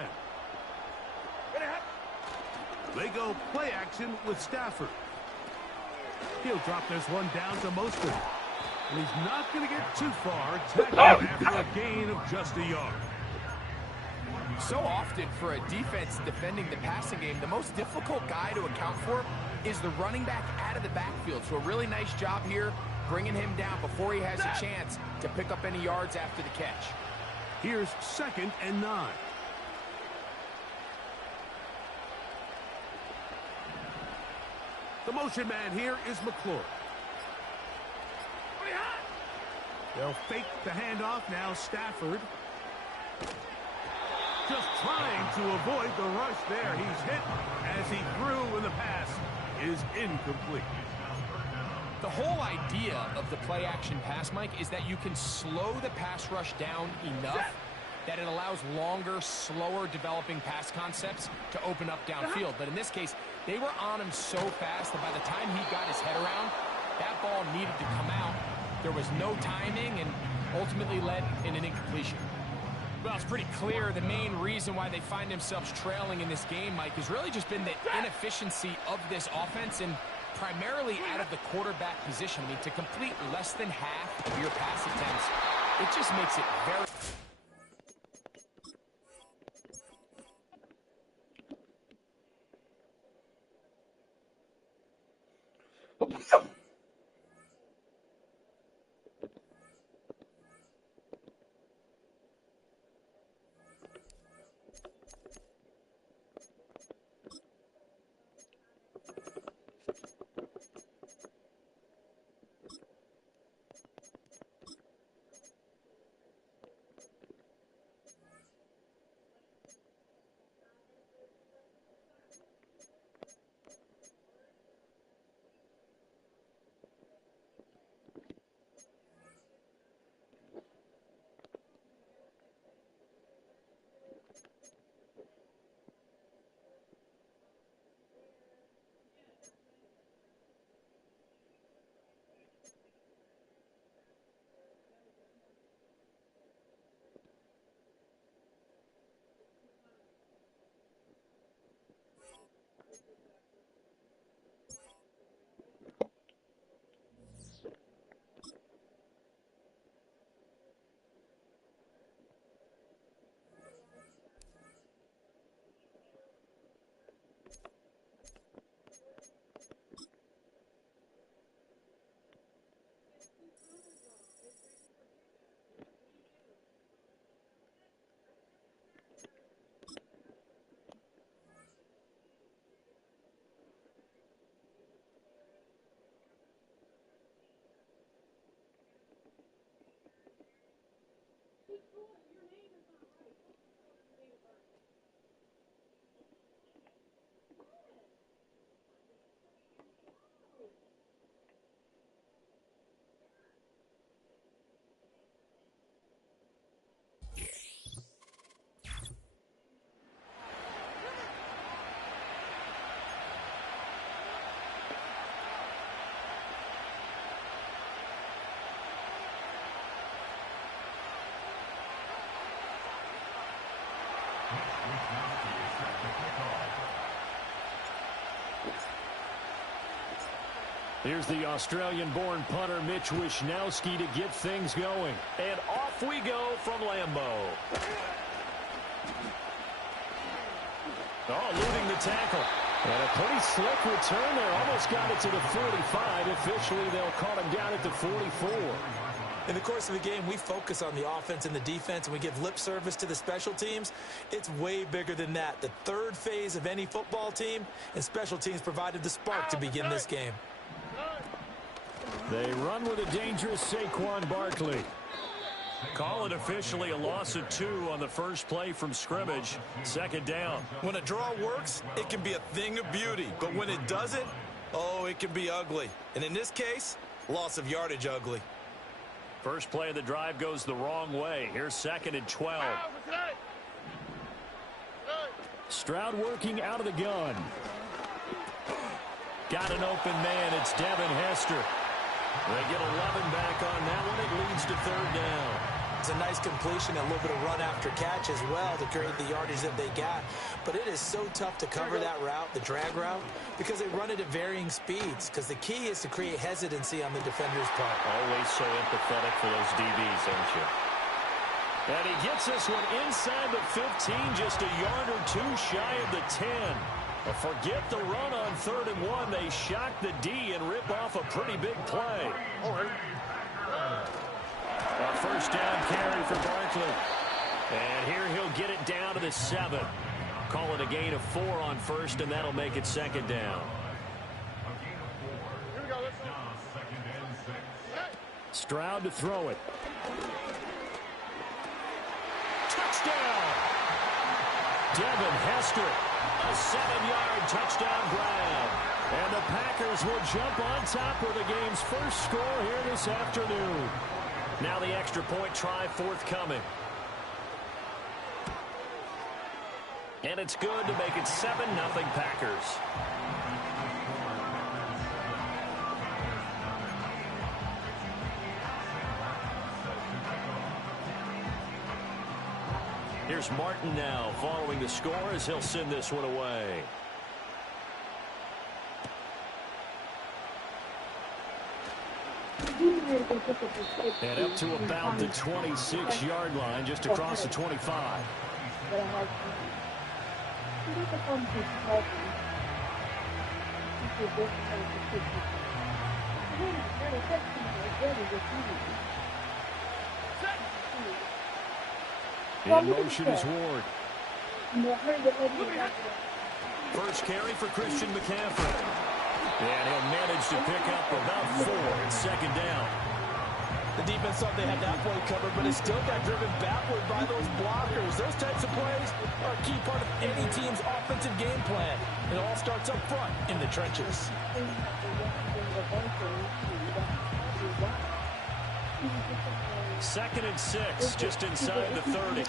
They go play action with Stafford. He'll drop this one down to Mostert. And he's not going to get too far. Tackled after a gain of just a yard. So often for a defense defending the passing game, the most difficult guy to account for is the running back out of the backfield. So a really nice job here bringing him down before he has a chance to pick up any yards after the catch. Here's 2nd and 9. The motion man here is McClure. They'll fake the handoff. Now Stafford. Just trying to avoid the rush there. He's hit as he threw, and the pass is incomplete. The whole idea of the play-action pass, Mike, is that you can slow the pass rush down enough that it allows longer, slower developing pass concepts to open up downfield. But in this case, they were on him so fast that by the time he got his head around, that ball needed to come out. There was no timing and ultimately led in an incompletion. Well, it's pretty clear the main reason why they find themselves trailing in this game, Mike, has really just been the inefficiency of this offense and primarily out of the quarterback position. I mean, to complete less than half of your pass attempts, it just makes it very... Here's the Australian-born punter Mitch Wishnowsky to get things going. And off we go from Lambeau. Oh, eluding the tackle. And a pretty slick return there. Almost got it to the 45. Officially, they'll call him down at the 44. In the course of the game, we focus on the offense and the defense, and we give lip service to the special teams. It's way bigger than that. The third phase of any football team, and special teams provided the spark to begin this game. They run with a dangerous Saquon Barkley. Call it officially a loss of 2 on the first play from scrimmage. Second down. When a draw works, it can be a thing of beauty. But when it doesn't, oh, it can be ugly. And in this case, loss of yardage ugly. First play of the drive goes the wrong way. Here's 2nd and 12. Stroud working out of the gun. Got an open man. It's Devin Hester. They get 11 back on that one. It leads to 3rd down. It's a nice completion, a little bit of run after catch as well to create the yardage that they got. But it is so tough to cover that route, the drag route, because they run it at varying speeds. Because the key is to create hesitancy on the defender's part. Always so empathetic for those DBs, aren't you? And he gets this one inside the 15, just a yard or 2 shy of the 10. Forget the run on 3rd and 1. They shock the D and rip off a pretty big play. A first down carry for Barkley. And here he'll get it down to the 7. Call it a gain of 4 on 1st, and that'll make it 2nd down. Stroud to throw it. Touchdown! Devin Hester. A 7-yard touchdown grab. And the Packers will jump on top with the game's first score here this afternoon. Now the extra point try forthcoming. And it's good to make it 7-0 Packers. Here's Martin now following the score as he'll send this one away. And up to about the 26-yard line, just across the 25. In motion is Ward. First carry for Christian McCaffrey. And he'll manage to pick up about 4 and second down. The defense thought they had that play covered, but it still got driven backward by those blockers. Those types of plays are a key part of any team's offensive game plan. It all starts up front in the trenches. Second and 6, just inside the 30.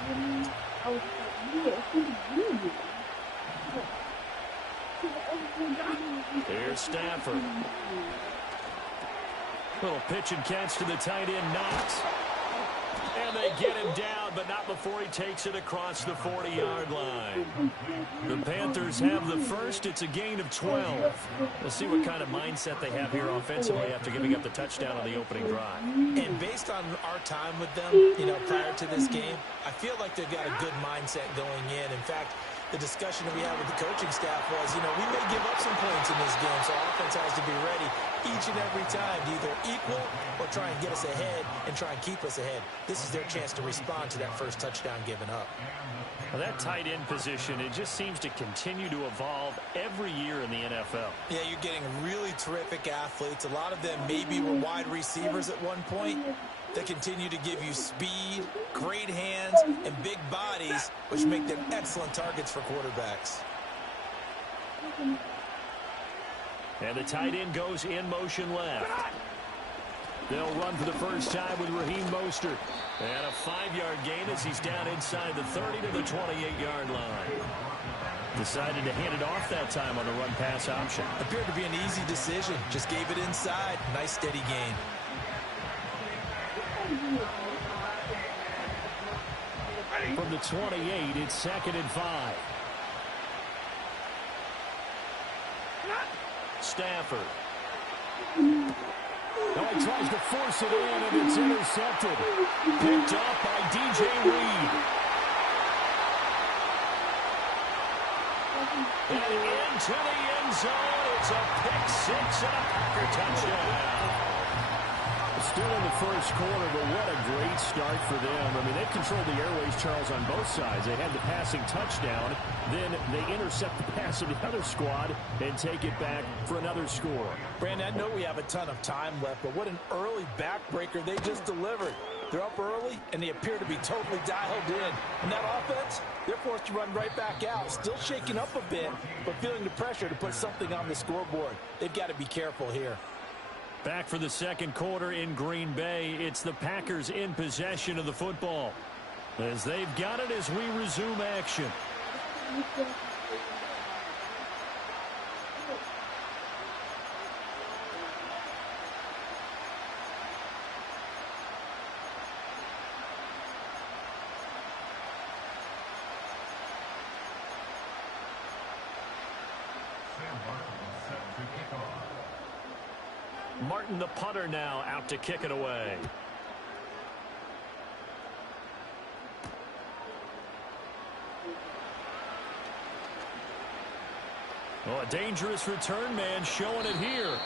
Here's Stafford. Little pitch and catch to the tight end, Knox. And they get him down, but not before he takes it across the 40-yard line. The Panthers have the first. It's a gain of 12. We'll see what kind of mindset they have here offensively after giving up the touchdown on the opening drive. And based on our time with them, prior to this game, I feel like they've got a good mindset going in. In fact, the discussion that we had with the coaching staff was, we may give up some points in this game, so offense has to be ready each and every time to either equal or try and get us ahead and try and keep us ahead. This is their chance to respond to that first touchdown given up. Well, that tight end position, it just seems to continue to evolve every year in the NFL. Yeah, you're getting really terrific athletes. A lot of them maybe were wide receivers at one point. They continue to give you speed, great hands, and big bodies, which make them excellent targets for quarterbacks. And the tight end goes in motion left. They'll run for the first time with Raheem Mostert. And a 5-yard gain as he's down inside the 30 to the 28-yard line. Decided to hand it off that time on the run-pass option. Appeared to be an easy decision. Just gave it inside. Nice, steady gain. From the 28, it's 2nd and 5. Stafford. Now he tries to force it in, and it's intercepted. Picked up by DJ Reed. And into the end zone. It's a pick 6 and a Packer touchdown. Still in the first quarter, but what a great start for them. I mean, they've controlled the airways, Charles, on both sides. They had the passing touchdown. Then they intercept the pass of the other squad and take it back for another score. Brandon, I know we have a ton of time left, but what an early backbreaker they just delivered. They're up early, and they appear to be totally dialed in. And that offense, they're forced to run right back out. Still shaking up a bit, but feeling the pressure to put something on the scoreboard. They've got to be careful here. Back for the second quarter in Green Bay. It's the Packers in possession of the football, as they've got it as we resume action. Martin, the punter, now out to kick it away. Oh, a dangerous return man showing it here.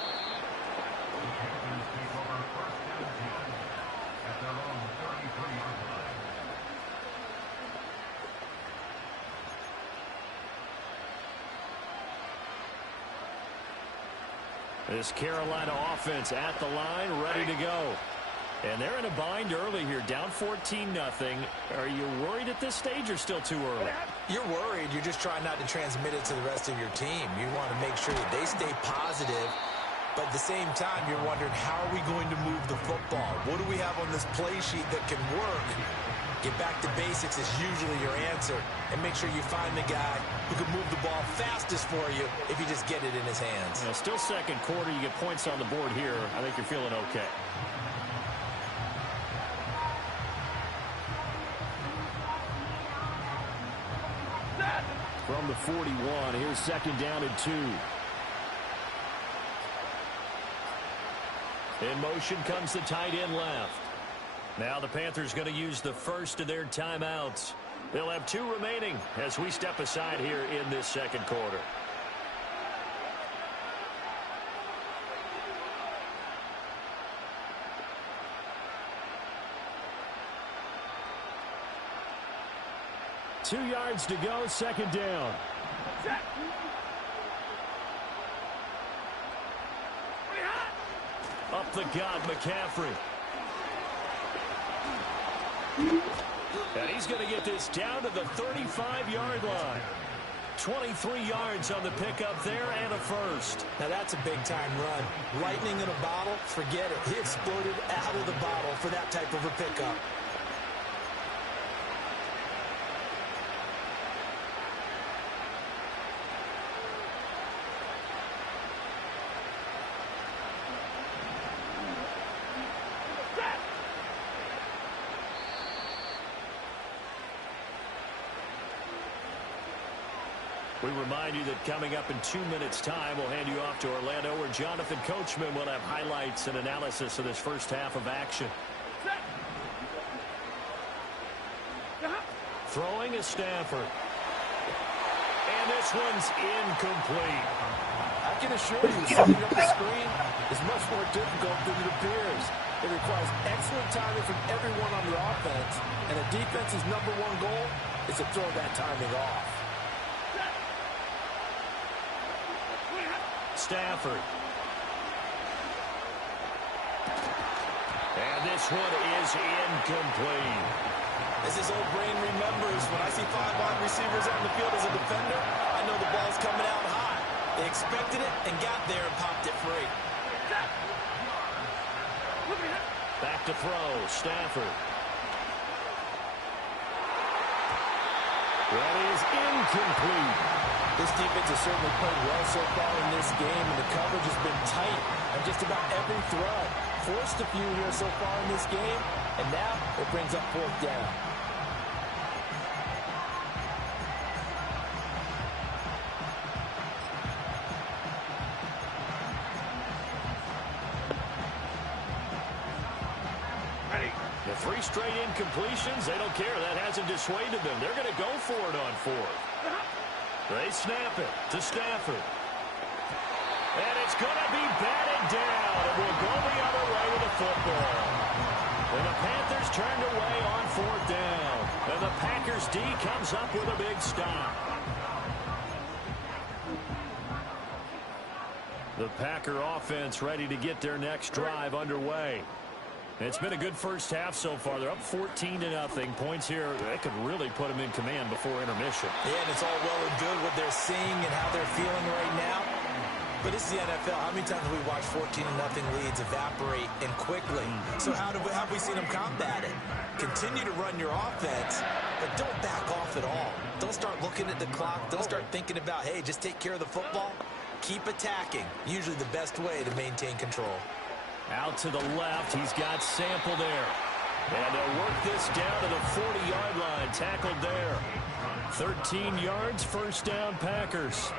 This Carolina offense at the line, ready to go. And they're in a bind early here, down 14-0. Are you worried at this stage or still too early? You're worried. You're just trying not to transmit it to the rest of your team. You want to make sure that they stay positive. But at the same time, you're wondering, how are we going to move the football? What do we have on this play sheet that can work? Get back to basics is usually your answer. And make sure you find the guy who can move the ball fastest for you if you just get it in his hands. Still second quarter. You get points on the board here. I think you're feeling okay. 41. Here's second down and 2. In motion comes the tight end left. Now the Panthers going to use the first of their timeouts. They'll have 2 remaining as we step aside here in this second quarter. Two yards to go, second down. Up the gut, McCaffrey. And he's going to get this down to the 35-yard line. 23 yards on the pickup there and a first. Now that's a big-time run. Lightning in a bottle, forget it. He exploded out of the bottle for that type of a pickup. We remind you that coming up in 2 minutes' time, we'll hand you off to Orlando, where Jonathan Coachman will have highlights and analysis of this first half of action. Throwing is Stafford. And this one's incomplete. I can assure you, setting up the screen is much more difficult than it appears. It requires excellent timing from everyone on the offense, and a defense's #1 goal is to throw that timing off. Stafford. And this one is incomplete. As his old brain remembers, when I see 5 wide receivers on the field as a defender, I know the ball's coming out high. They expected it and got there and popped it free. Back to throw, Stafford. That is incomplete. This defense has certainly played well so far in this game, and the coverage has been tight on just about every throw. Forced a few here so far in this game, and now it brings up 4th down. The 3 straight incompletions, they don't care. That hasn't dissuaded them. They're going to go for it on 4th. They snap it to Stafford. And it's going to be batted down. It will go the other way with the football. And the Panthers turned away on 4th down. And the Packers D comes up with a big stop. The Packer offense ready to get their next drive underway. It's been a good first half so far. They're up 14-0. Points here, they could really put them in command before intermission. Yeah, and it's all well and good what they're seeing and how they're feeling right now. But it's the NFL. How many times have we watched 14-0 leads evaporate and quickly? So how have we seen them combat it? Continue to run your offense, but don't back off at all. Don't start looking at the clock. Don't start thinking about, hey, just take care of the football. Keep attacking. Usually the best way to maintain control. Out to the left, he's got Sample there. And they'll work this down to the 40-yard line, tackled there. 13 yards, first down, Packers.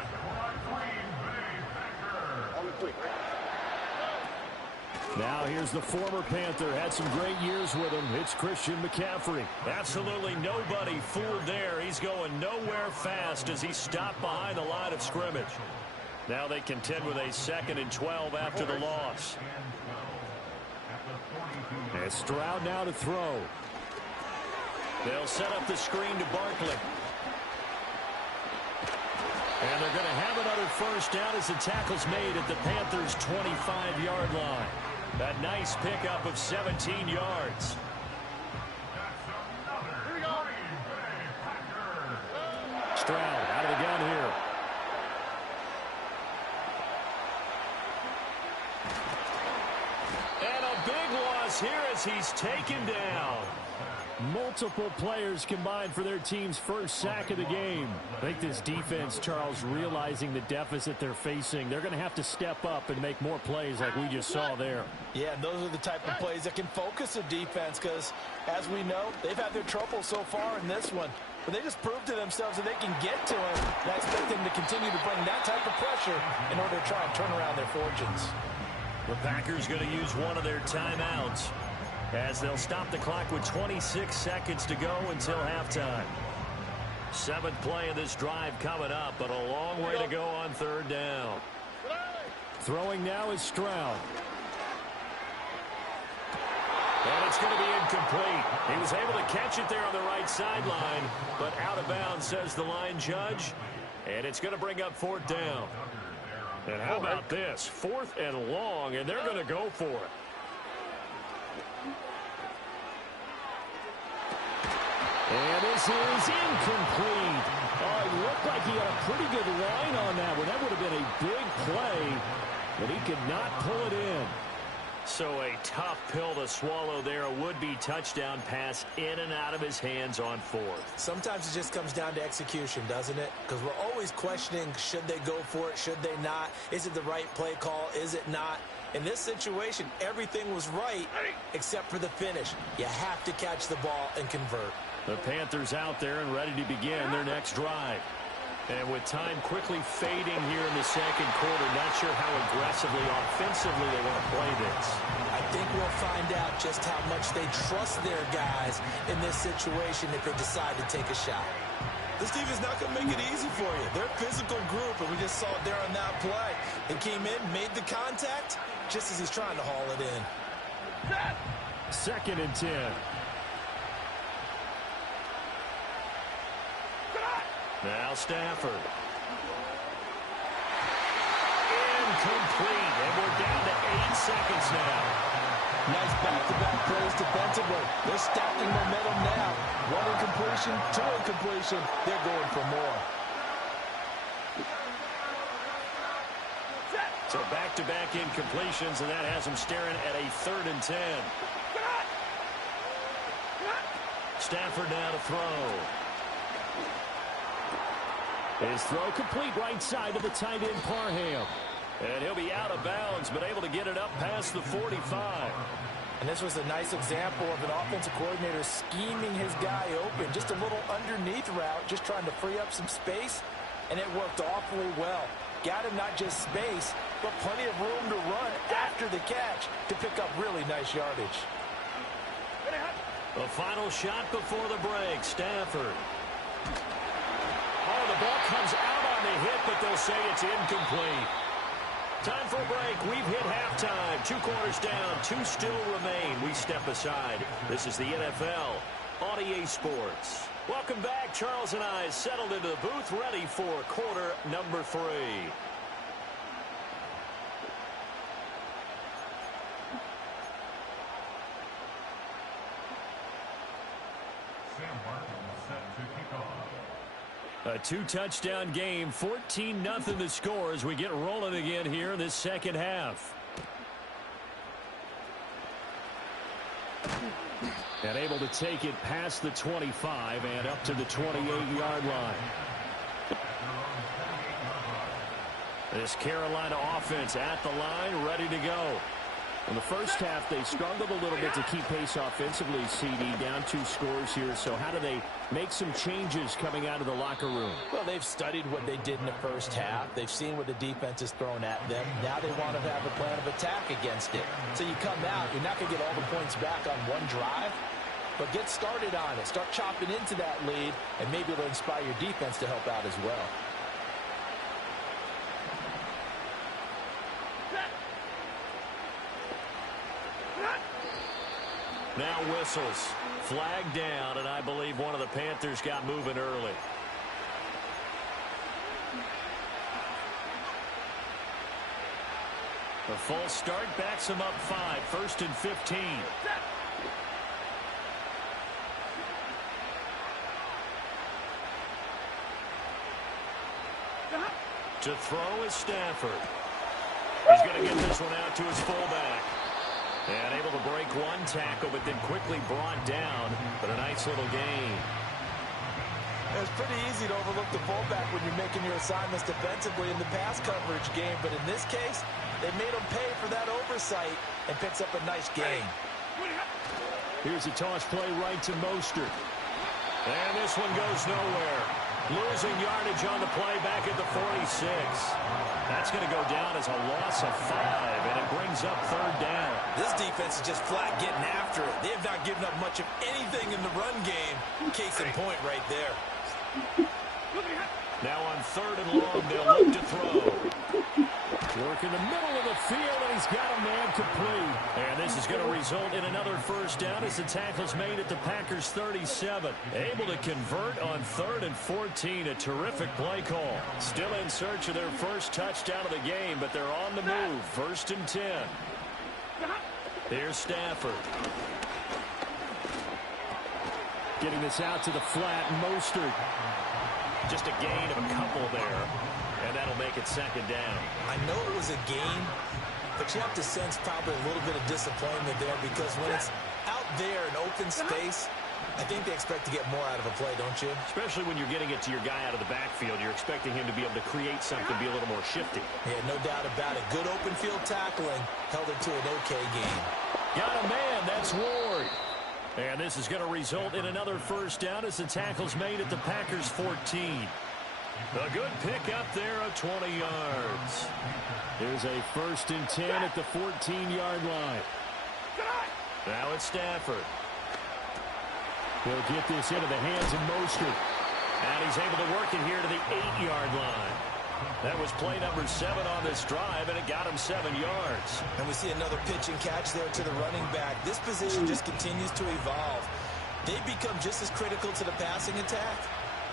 Now here's the former Panther, had some great years with him. It's Christian McCaffrey. Absolutely nobody fooled there. He's going nowhere fast as he stopped behind the line of scrimmage. Now they contend with a 2nd and 12 after the loss. And Stroud now to throw. They'll set up the screen to Barkley. And they're going to have another first down as the tackle's made at the Panthers' 25-yard line. That nice pickup of 17 yards. Stroud out of the gun here. And a big loss here as he's taken down. Multiple players combined for their team's first sack of the game. I think this defense, Charles, realizing the deficit they're facing, they're going to have to step up and make more plays like we just saw there. Yeah, and those are the type of plays that can focus a defense because, as we know, they've had their trouble so far in this one. But they just proved to themselves that they can get to him. And I expect them to continue to bring that type of pressure in order to try and turn around their fortunes. The Packers going to use one of their timeouts as they'll stop the clock with 26 seconds to go until halftime. 7th play of this drive coming up, but a long way to go on 3rd down. Throwing now is Stroud. And it's going to be incomplete. He was able to catch it there on the right sideline, but out of bounds, says the line judge. And it's going to bring up 4th down. And how about this? 4th and long, and they're going to go for it. And this is incomplete. Oh, it looked like he had a pretty good line on that one. That would have been a big play, but he could not pull it in. So a tough pill to swallow there. A would-be touchdown pass in and out of his hands on 4th. Sometimes it just comes down to execution, doesn't it? Because we're always questioning, should they go for it, should they not? Is it the right play call, is it not? In this situation, everything was right except for the finish. You have to catch the ball and convert. The Panthers out there and ready to begin their next drive. And with time quickly fading here in the 2nd quarter, not sure how aggressively, offensively they want to play this. I think we'll find out just how much they trust their guys in this situation if they decide to take a shot. This team is not going to make it easy for you. They're a physical group, and we just saw it there on that play. They came in, made the contact, just as he's trying to haul it in. 2nd and 10. Now Stafford. Incomplete, and we're down to 8 seconds now. Nice back-to-back plays defensively. They're stacking momentum now. 1 incompletion, 2 incompletion. They're going for more. So back-to-back incompletions, and that has them staring at a 3rd and 10. Stafford now to throw. His throw complete right side of the tight end Parham. And he'll be out of bounds, but able to get it up past the 45. And this was a nice example of an offensive coordinator scheming his guy open. Just a little underneath route, just trying to free up some space, and it worked awfully well. Got him not just space, but plenty of room to run after the catch to pick up really nice yardage. The final shot before the break, Stafford. Oh, the ball comes out on the hit, but they'll say it's incomplete. Time for a break. We've hit halftime. 2 quarters down. 2 still remain. We step aside. This is the NFL on EA Sports. Welcome back. Charles and I settled into the booth, ready for quarter number 3. A 2-touchdown game, 14-0 the score as we get rolling again here in this 2nd half. And able to take it past the 25 and up to the 28-yard line. This Carolina offense at the line, ready to go. In the first half, they struggled a little bit to keep pace offensively, CD, down 2 scores here. So how do they make some changes coming out of the locker room? Well, they've studied what they did in the first half. They've seen what the defense has thrown at them. Now they want to have a plan of attack against it. So you come out, you're not going to get all the points back on one drive, but get started on it. Start chopping into that lead, and maybe it'll inspire your defense to help out as well. Now whistles. Flag down, and I believe one of the Panthers got moving early. The false start backs him up 5. 1st and 15. To throw is Stafford. He's going to get this one out to his fullback. And able to break one tackle, but then quickly brought down. But a nice little gain. It's pretty easy to overlook the fullback when you're making your assignments defensively in the pass coverage game. But in this case, they made him pay for that oversight and picks up a nice gain. Here's a toss play right to Mostert. And this one goes nowhere. Losing yardage on the play back at the 46. That's going to go down as a loss of 5, and it brings up 3rd down. This defense is just flat getting after it. They have not given up much of anything in the run game. Case in point right there. Now on 3rd and long, they'll look to throw. Work in the middle of the field, and he's got a man complete. And this is going to result in another 1st down as the tackle's made at the Packers' 37. Able to convert on 3rd and 14. A terrific play call. Still in search of their first touchdown of the game, but they're on the move. 1st and 10. Here's Stafford. Getting this out to the flat. Mostert. Just a gain of a couple there. And that'll make it 2nd down. I know it was a gain, but you have to sense probably a little bit of disappointment there because when it's out there in open space, I think they expect to get more out of a play, don't you? Especially when you're getting it to your guy out of the backfield. You're expecting him to be able to create something, be a little more shifty. Yeah, no doubt about it. Good open field tackling held it to an okay game. Got a man. That's Ward. And this is going to result in another 1st down as the tackle's made at the Packers' 14. A good pick up there of 20 yards. There's a 1st and 10 at the 14-yard line. Now it's Stafford. He'll get this into the hands of Mostert. And he's able to work it here to the 8-yard line. That was play number 7 on this drive, and it got him 7 yards. And we see another pitch and catch there to the running back. This position just continues to evolve. They become just as critical to the passing attack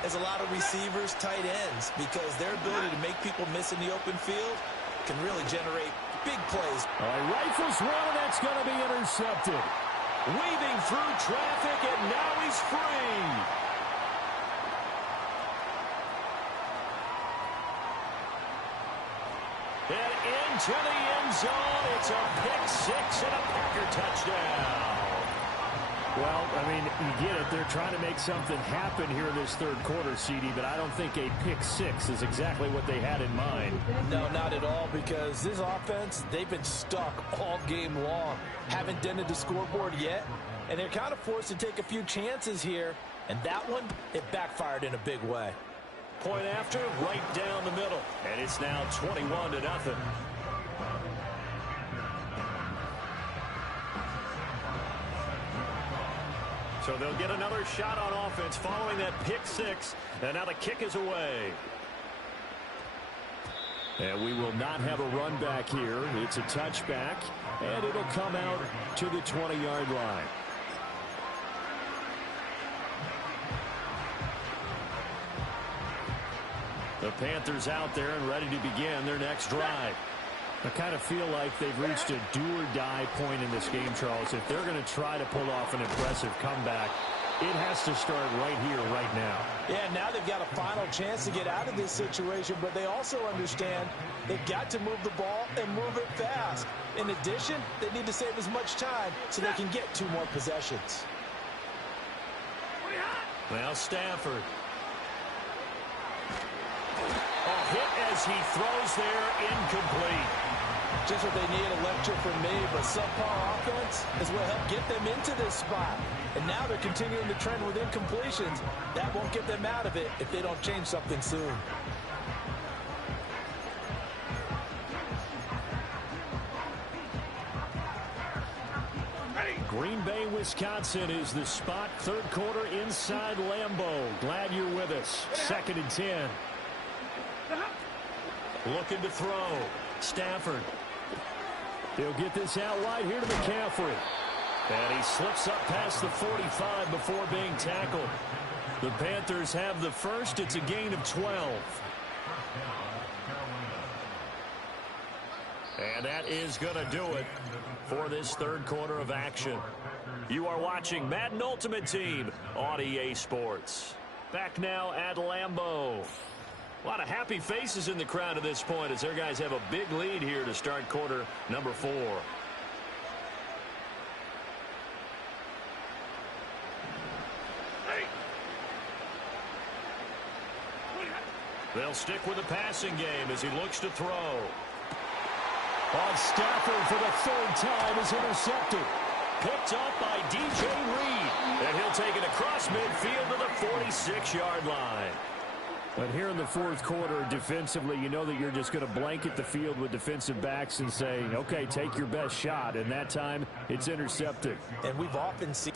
as a lot of receivers, tight ends, because their ability to make people miss in the open field can really generate big plays. All right, rifles one, and that's going to be intercepted. Weaving through traffic, and now he's free. And into the end zone, it's a pick-6 and a Packer touchdown. Well, I mean, you get it. They're trying to make something happen here in this 3rd quarter, CD, but I don't think a pick-6 is exactly what they had in mind. No, not at all, because this offense, they've been stuck all game long. Haven't dented the scoreboard yet, and they're kind of forced to take a few chances here, and that one, it backfired in a big way. Point after, right down the middle, and it's now 21-0. So they'll get another shot on offense following that pick-6, and now the kick is away. And we will not have a run back here. It's a touchback, and it'll come out to the 20-yard line. The Panthers out there and ready to begin their next drive. I kind of feel like they've reached a do-or-die point in this game, Charles. If they're going to try to pull off an impressive comeback, it has to start right here, right now. Yeah, now they've got a final chance to get out of this situation, but they also understand they've got to move the ball and move it fast. In addition, they need to save as much time so they can get 2 more possessions. Well, Stafford. A hit as he throws there, incomplete. Just what they need, a lecture from me, but subpar offense is what helped get them into this spot. And now they're continuing the trend with incompletions. That won't get them out of it if they don't change something soon. Green Bay, Wisconsin is the spot. 3rd quarter inside Lambeau. Glad you're with us. 2nd and 10. Looking to throw. Stafford. He'll get this out wide here to McCaffrey. And he slips up past the 45 before being tackled. The Panthers have the first. It's a gain of 12. And that is going to do it for this 3rd quarter of action. You are watching Madden Ultimate Team on EA Sports. Back now at Lambeau. A lot of happy faces in the crowd at this point as their guys have a big lead here to start quarter number 4. They'll stick with the passing game as he looks to throw. On Stafford for the 3rd time is intercepted. Picked up by DJ Reed. And he'll take it across midfield to the 46-yard line. But here in the fourth quarter, defensively, you know that you're just going to blanket the field with defensive backs and say, okay, take your best shot. And that time, it's intercepted. And we've often seen...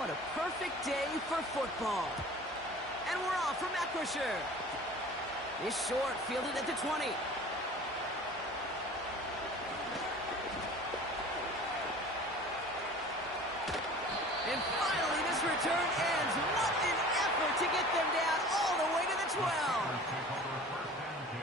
What a perfect day for football. And we're off from Ncaa. This short, fielded at the 20. And finally, this return ends. What an effort to get them down all the way to the 12.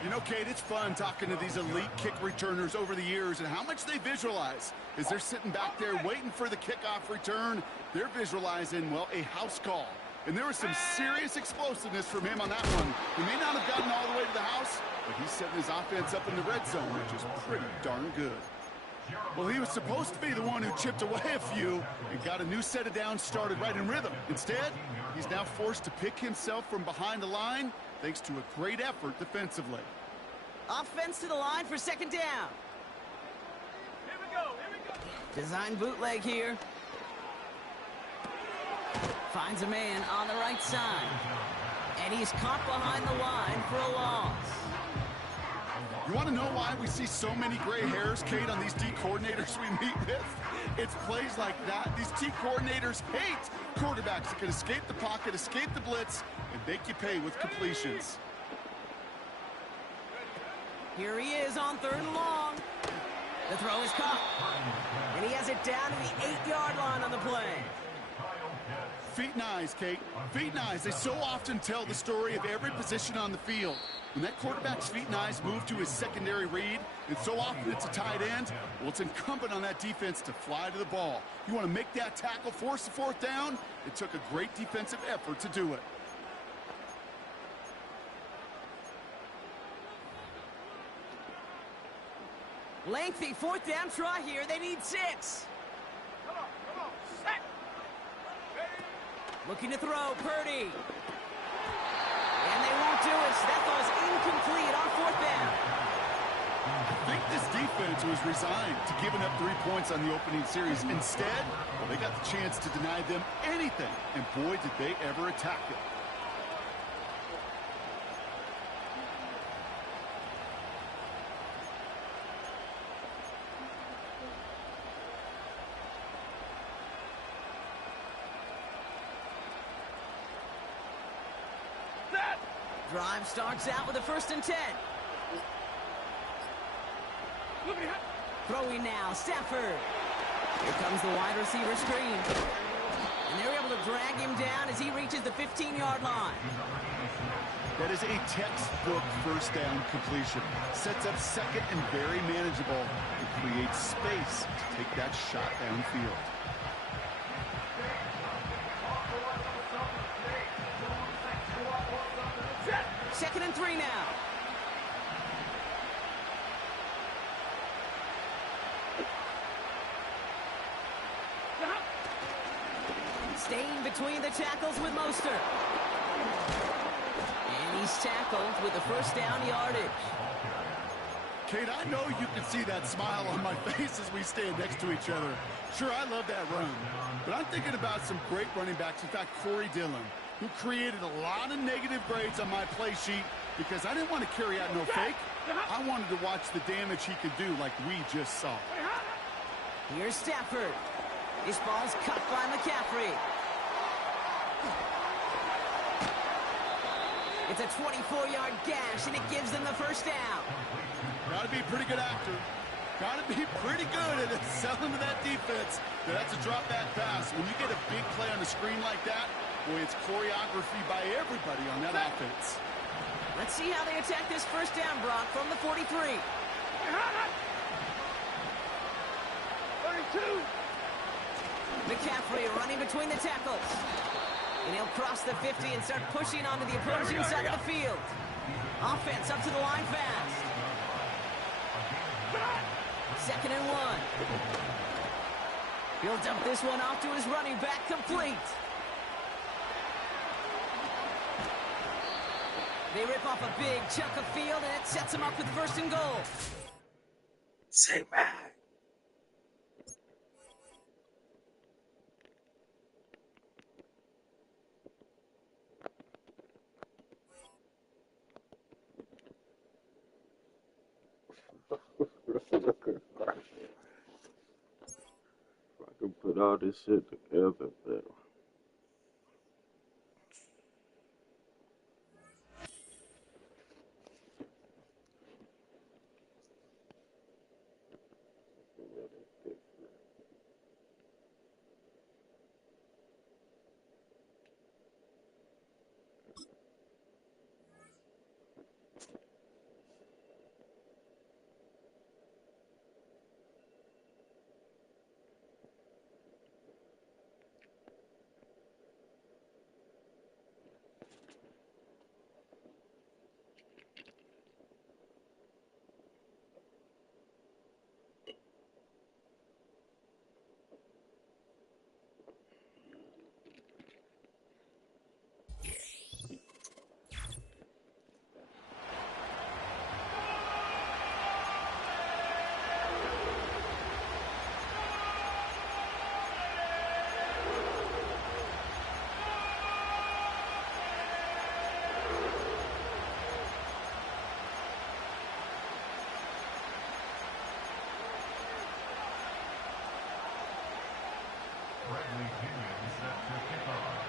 You know, Kate, it's fun talking to these elite kick returners over the years and how much they visualize. As they're sitting back there waiting for the kickoff return, they're visualizing, well, a house call. And there was some serious explosiveness from him on that one. He may not have gotten all the way to the house, but he's setting his offense up in the red zone, which is pretty darn good. Well, he was supposed to be the one who chipped away a few and got a new set of downs started right in rhythm. Instead, he's now forced to pick himself from behind the line thanks to a great effort defensively. Offense to the line for second down. Here we go. Design bootleg here. Finds a man on the right side. And he's caught behind the line for a loss. You want to know why we see so many gray hairs, Kate, on these D coordinators we meet with? It's plays like that. These D coordinators hate quarterbacks that can escape the pocket, escape the blitz, and make you pay with completions. Here he is on 3rd and long. The throw is caught. And he has it down to the 8-yard line on the play. Feet and eyes, Kate. Feet and eyes. They so often tell the story of every position on the field. When that quarterback's feet and eyes move to his secondary read, and so often it's a tight end, well, it's incumbent on that defense to fly to the ball. You want to make that tackle, force the 4th down? It took a great defensive effort to do it. Lengthy 4th down try here. They need 6. Come on, set. Looking to throw, Purdy. And they won't do it. That ball's incomplete on 4th down. I think this defense was resigned to giving up 3 points on the opening series. Instead, well, they got the chance to deny them anything. And boy, did they ever attack it. Drive starts out with a 1st and 10. Throwing now, Stafford. Here comes the wide receiver screen. And they're able to drag him down as he reaches the 15-yard line. That is a textbook 1st down completion. Sets up 2nd and very manageable. It creates space to take that shot downfield. 2nd and 3 now. Staying between the tackles with Mostert. And he's tackled with the 1st down yardage. Kate, I know you can see that smile on my face as we stand next to each other. Sure, I love that run. But I'm thinking about some great running backs. In fact, Corey Dillon, who created a lot of negative grades on my play sheet because I didn't want to carry out no fake. I wanted to watch the damage he could do like we just saw. Here's Stafford. This ball's cut by McCaffrey. It's a 24-yard gash, and it gives them the 1st down. Got to be a pretty good actor. Got to be pretty good at selling to that defense. That's a drop-back pass. When you get a big play on the screen like that, boy, it's choreography by everybody on that offense. Let's see how they attack this 1st down, Brock, from the 43. 32. McCaffrey running between the tackles. And he'll cross the 50 and start pushing onto the opposing side of the field. Offense up to the line fast. 2nd and 1. He'll dump this one off to his running back, complete. They rip off a big chunk of field, and it sets them up with 1st and goal. Say man. If I can put all this shit together, though.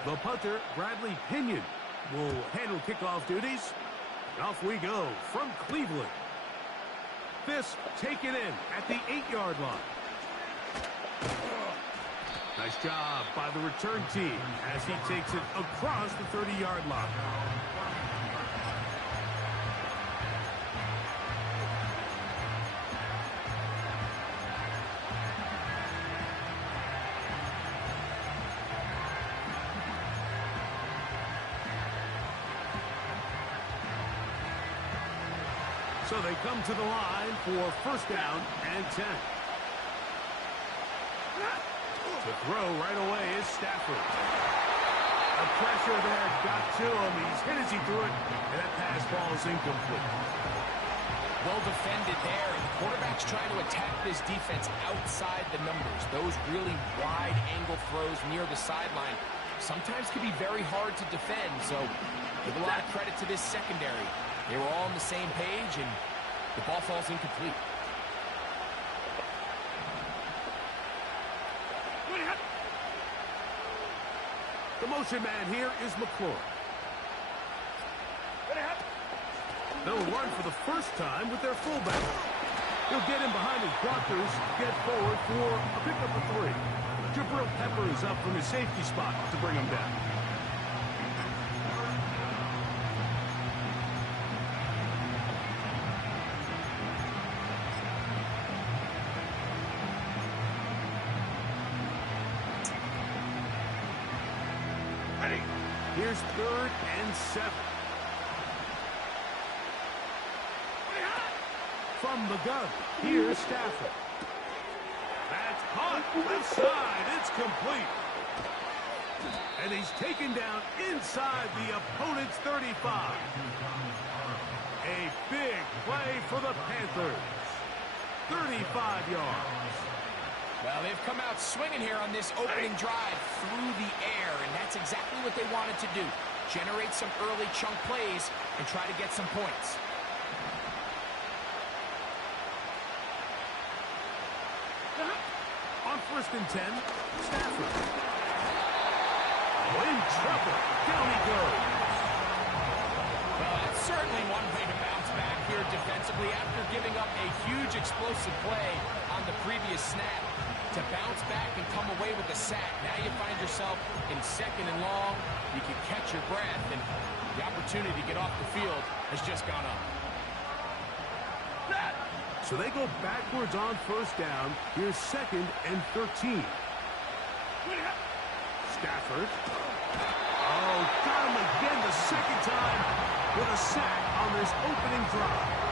The punter, Bradley Pinion, will handle kickoff duties. And off we go from Cleveland. This taken in at the 8-yard line. Nice job by the return team as he takes it across the 30-yard line. So they come to the line for first down and 10. To throw right away is Stafford. The pressure there got to him. He's hit as he threw it, and that pass ball is incomplete. Well defended there. The quarterback's trying to attack this defense outside the numbers. Those really wide angle throws near the sideline sometimes can be very hard to defend. So give a lot of credit to this secondary. They were all on the same page, and the ball falls incomplete. The motion man here is McClure. They'll run for the first time with their fullback. He'll get in behind his blockers, get forward for a pickup of 3. Jabril Peppers up from his safety spot to bring him down. Here's 3rd and 7. From the gun, here's Stafford. That's caught left side. It's complete. And he's taken down inside the opponent's 35. A big play for the Panthers. 35 yards. Well, they've come out swinging here on this opening drive through the air, and that's exactly what they wanted to do. Generate some early chunk plays and try to get some points. On 1st and 10, Stafford. Oh, in trouble. Down he goes. Well, that's certainly one way to bounce back here defensively after giving up a huge explosive play on the previous snap. To bounce back and come away with a sack. Now you find yourself in 2nd and long. You can catch your breath, and the opportunity to get off the field has just gone up. So they go backwards on 1st down. Here's 2nd and 13. Stafford. Oh, got him again the 2nd time with a sack on this opening drive.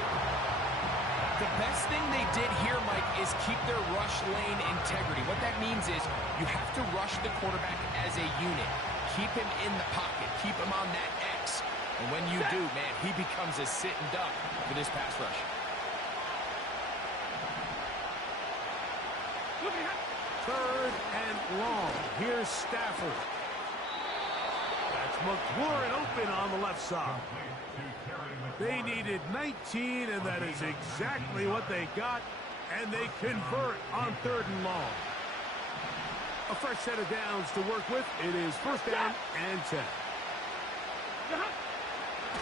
The best thing they did here, Mike, is keep their rush lane integrity. What that means is you have to rush the quarterback as a unit. Keep him in the pocket. Keep him on that X. And when you do, man, he becomes a sitting duck for this pass rush. 3rd and long. Here's Stafford. That's McClure open on the left side. They needed 19, and that is exactly what they got, and they convert on 3rd and long. A fresh set of downs to work with. It is 1st down and 10.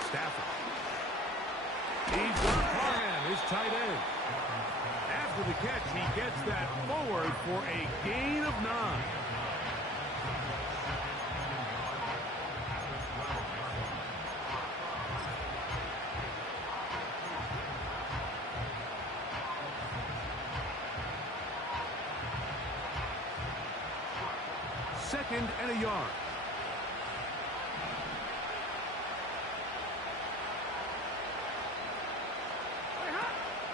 Stafford. He's got Parham, his tight end. After the catch, he gets that forward for a gain of 9. Second and a yard.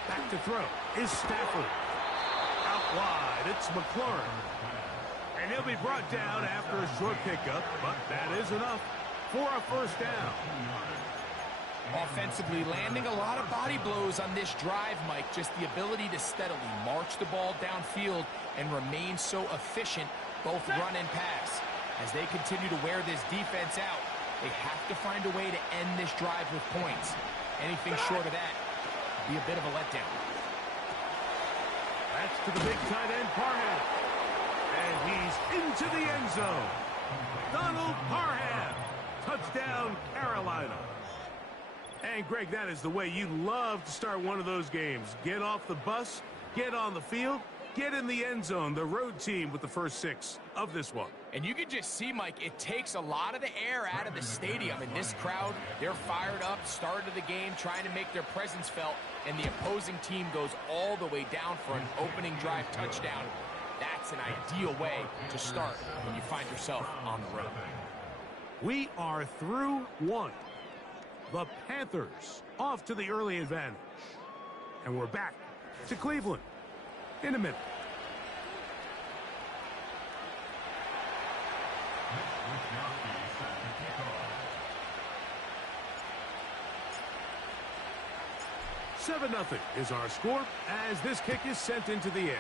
Back to throw is Stafford. Out wide, it's McClure. And he'll be brought down after a short pickup, but that is enough for a 1st down. Offensively, landing a lot of body blows on this drive, Mike. Just the ability to steadily march the ball downfield and remain so efficient, both run and pass. As they continue to wear this defense out, they have to find a way to end this drive with points. Anything short of that would be a bit of a letdown. That's to the big tight end, Parham. And he's into the end zone. Donald Parham. Touchdown, Carolina. And, Greg, that is the way you love to start one of those games. Get off the bus, get on the field, get in the end zone. The road team with the first 6 of this one. And you can just see, Mike, it takes a lot of the air out of the stadium. And this crowd, they're fired up, start of the game, trying to make their presence felt. And the opposing team goes all the way down for an opening drive touchdown. That's an ideal way to start when you find yourself on the road. We are through 1. The Panthers off to the early advantage. And we're back to Cleveland in a minute. Seven 0 is our score as this kick is sent into the air.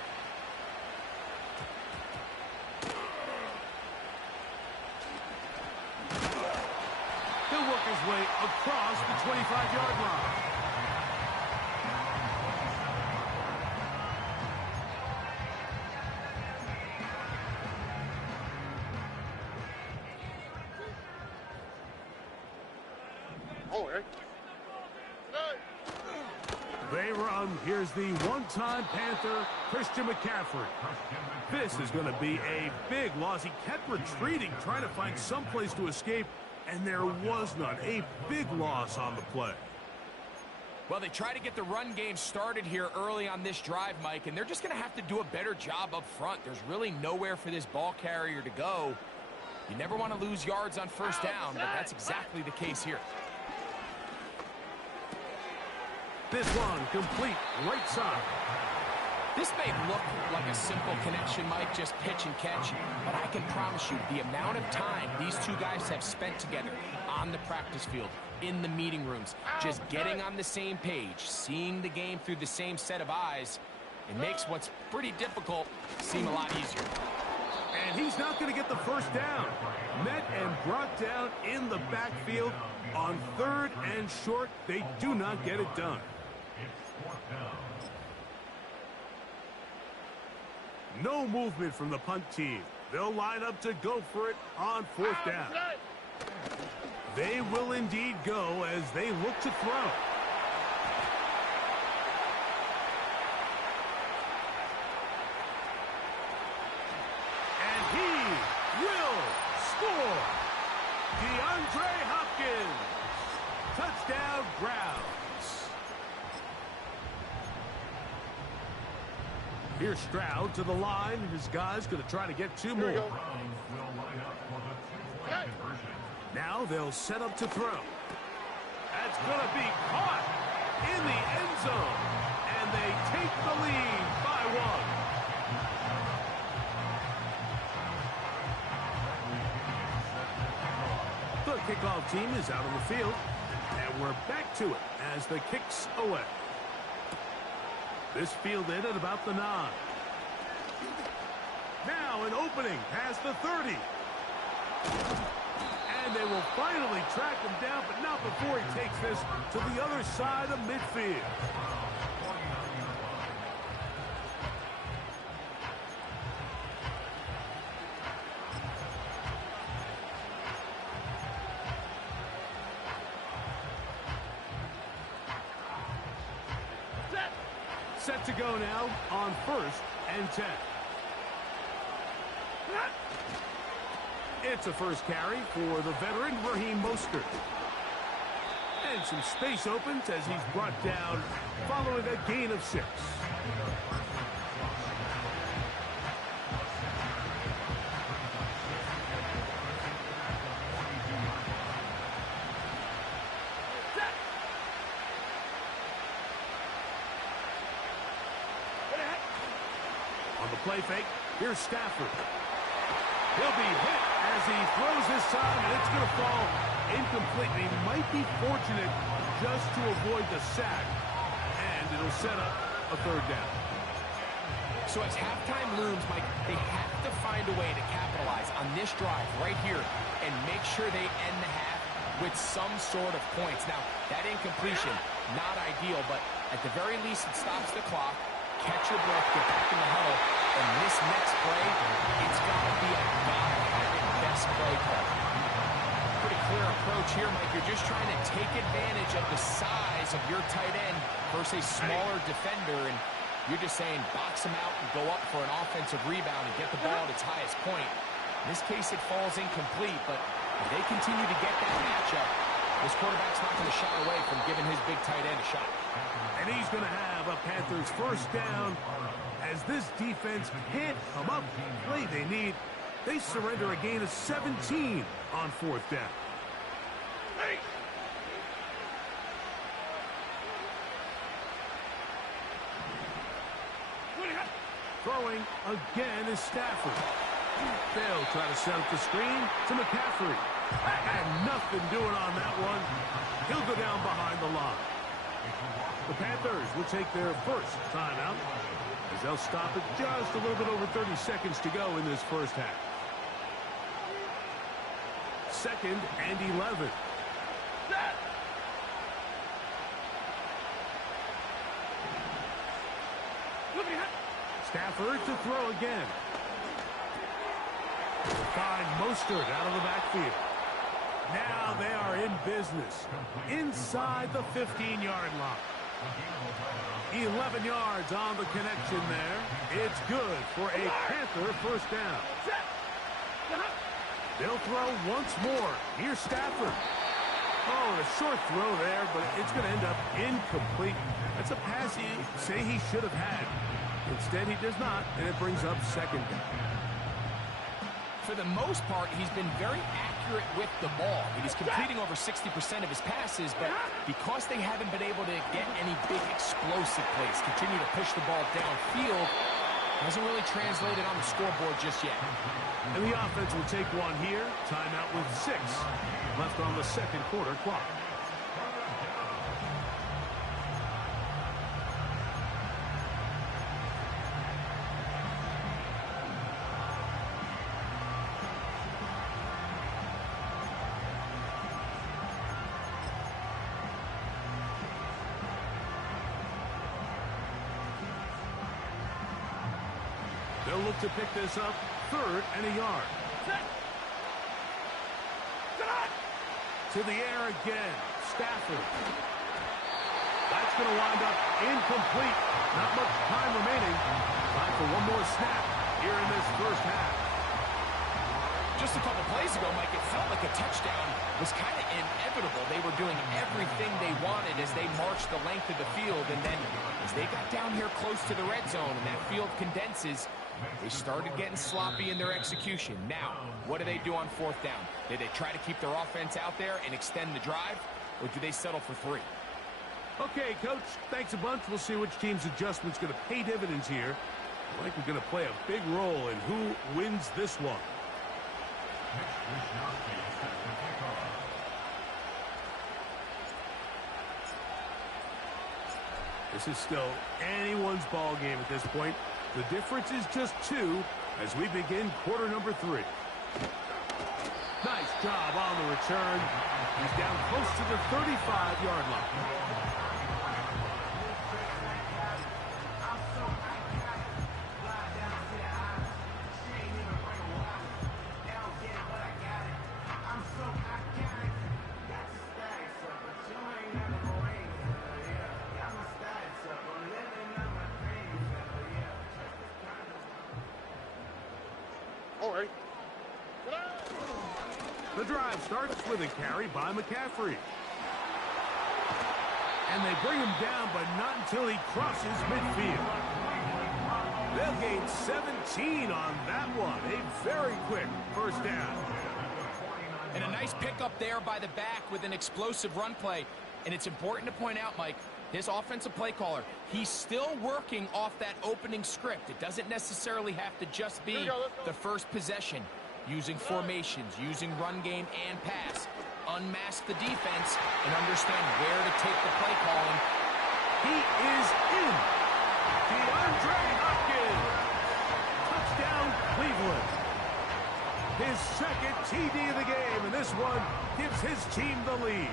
He'll work his way across the 25-yard line. They run. Here's the one-time Panther, Christian McCaffrey. This is going to be a big loss. He kept retreating, trying to find some place to escape, and there was none. A big loss on the play. Well, they try to get the run game started here early on this drive, Mike, and they're just going to have to do a better job up front. There's really nowhere for this ball carrier to go. You never want to lose yards on first down, but that's exactly the case here. This one complete, right side. This may look like a simple connection, Mike, just pitch and catch, but I can promise you the amount of time these two guys have spent together on the practice field, in the meeting rooms, just getting on the same page, seeing the game through the same set of eyes, it makes what's pretty difficult seem a lot easier. And he's not going to get the first down. Met and brought down in the backfield on 3rd and short. They do not get it done. No movement from the punt team. They'll line up to go for it on 4th down. They will indeed go as they look to throw. And he will score. DeAndre Hopkins. Touchdown, Browns. Here's Stroud to the line. His guy's going to try to get 2 more. Now they'll set up to throw. That's going to be caught in the end zone. And they take the lead by 1. The kickoff team is out on the field. And we're back to it as the kick's away. This fielded at about the 9. Now an opening past the 30. And they will finally track him down, but not before he takes this to the other side of midfield. Set to go now on 1st and 10. It's a first carry for the veteran Raheem Mostert. And some space opens as he's brought down following a gain of 6. On the play fake, here's Stafford. He'll be hit as he throws this time, and it's going to fall incomplete. He might be fortunate just to avoid the sack, and it'll set up a 3rd down. So as halftime looms, Mike, they have to find a way to capitalize on this drive right here and make sure they end the half with some sort of points. Now, that incompletion, not ideal, but at the very least, it stops the clock. Catch your breath, get back in the huddle, and this next play, it's got to be a gotta-have-it pass play call. Pretty clear approach here, Mike. You're just trying to take advantage of the size of your tight end versus a smaller defender, and you're just saying box him out and go up for an offensive rebound and get the ball at its highest point. In this case, it falls incomplete, but if they continue to get that matchup, this quarterback's not going to shy away from giving his big tight end a shot. And he's going to have a Panthers first down as this defense can't come up with the play they need. They surrender a gain of 17 on fourth down. Throwing again is Stafford. They'll try to set up the screen to McCaffrey. And nothing doing on that one. He'll go down behind the line. The Panthers will take their first timeout as they'll stop it just a little bit over 30 seconds to go in this first half. Second and 11. Stafford to throw again. They'll find Mostert out of the backfield. Now they are in business inside the 15-yard line. 11 yards on the connection there. It's good for a Panther first down. They'll throw once more. Here's Stafford. Oh, a short throw there, but it's going to end up incomplete. That's a pass you say he should have had. Instead, he does not, and it brings up second down. For the most part, he's been very accurate with the ball. He's completing over 60% of his passes, but because they haven't been able to get any big explosive plays, continue to push the ball downfield, hasn't really translated on the scoreboard just yet. And the offense will take one here. Timeout with 6 left on the second quarter clock. They'll look to pick this up, third and a yard. To the air again, Stafford. That's going to wind up incomplete. Not much time remaining. Time for one more snap here in this first half. Just a couple plays ago, Mike, it felt like a touchdown was kind of inevitable. They were doing everything they wanted as they marched the length of the field, and then as they got down here close to the red zone and that field condenses, they started getting sloppy in their execution. Now, what do they do on fourth down? Do they try to keep their offense out there and extend the drive, or do they settle for 3? Okay, Coach, thanks a bunch. We'll see which team's adjustment's going to pay dividends here. I think we're going to play a big role in who wins this one. This is still anyone's ball game at this point. The difference is just 2 as we begin quarter number 3. Nice job on the return. He's down close to the 35-yard line. The drive starts with a carry by McCaffrey. And they bring him down, but not until he crosses midfield. They'll gain 17 on that one. A very quick first down. And a nice pickup there by the back with an explosive run play. And it's important to point out, Mike, this offensive play caller, he's still working off that opening script. It doesn't necessarily have to just be the first possession. Using formations, using run game and pass. Unmask the defense and understand where to take the play calling. He is in. DeAndre Hopkins. Touchdown, Cleveland. His second TD of the game, and this one gives his team the lead.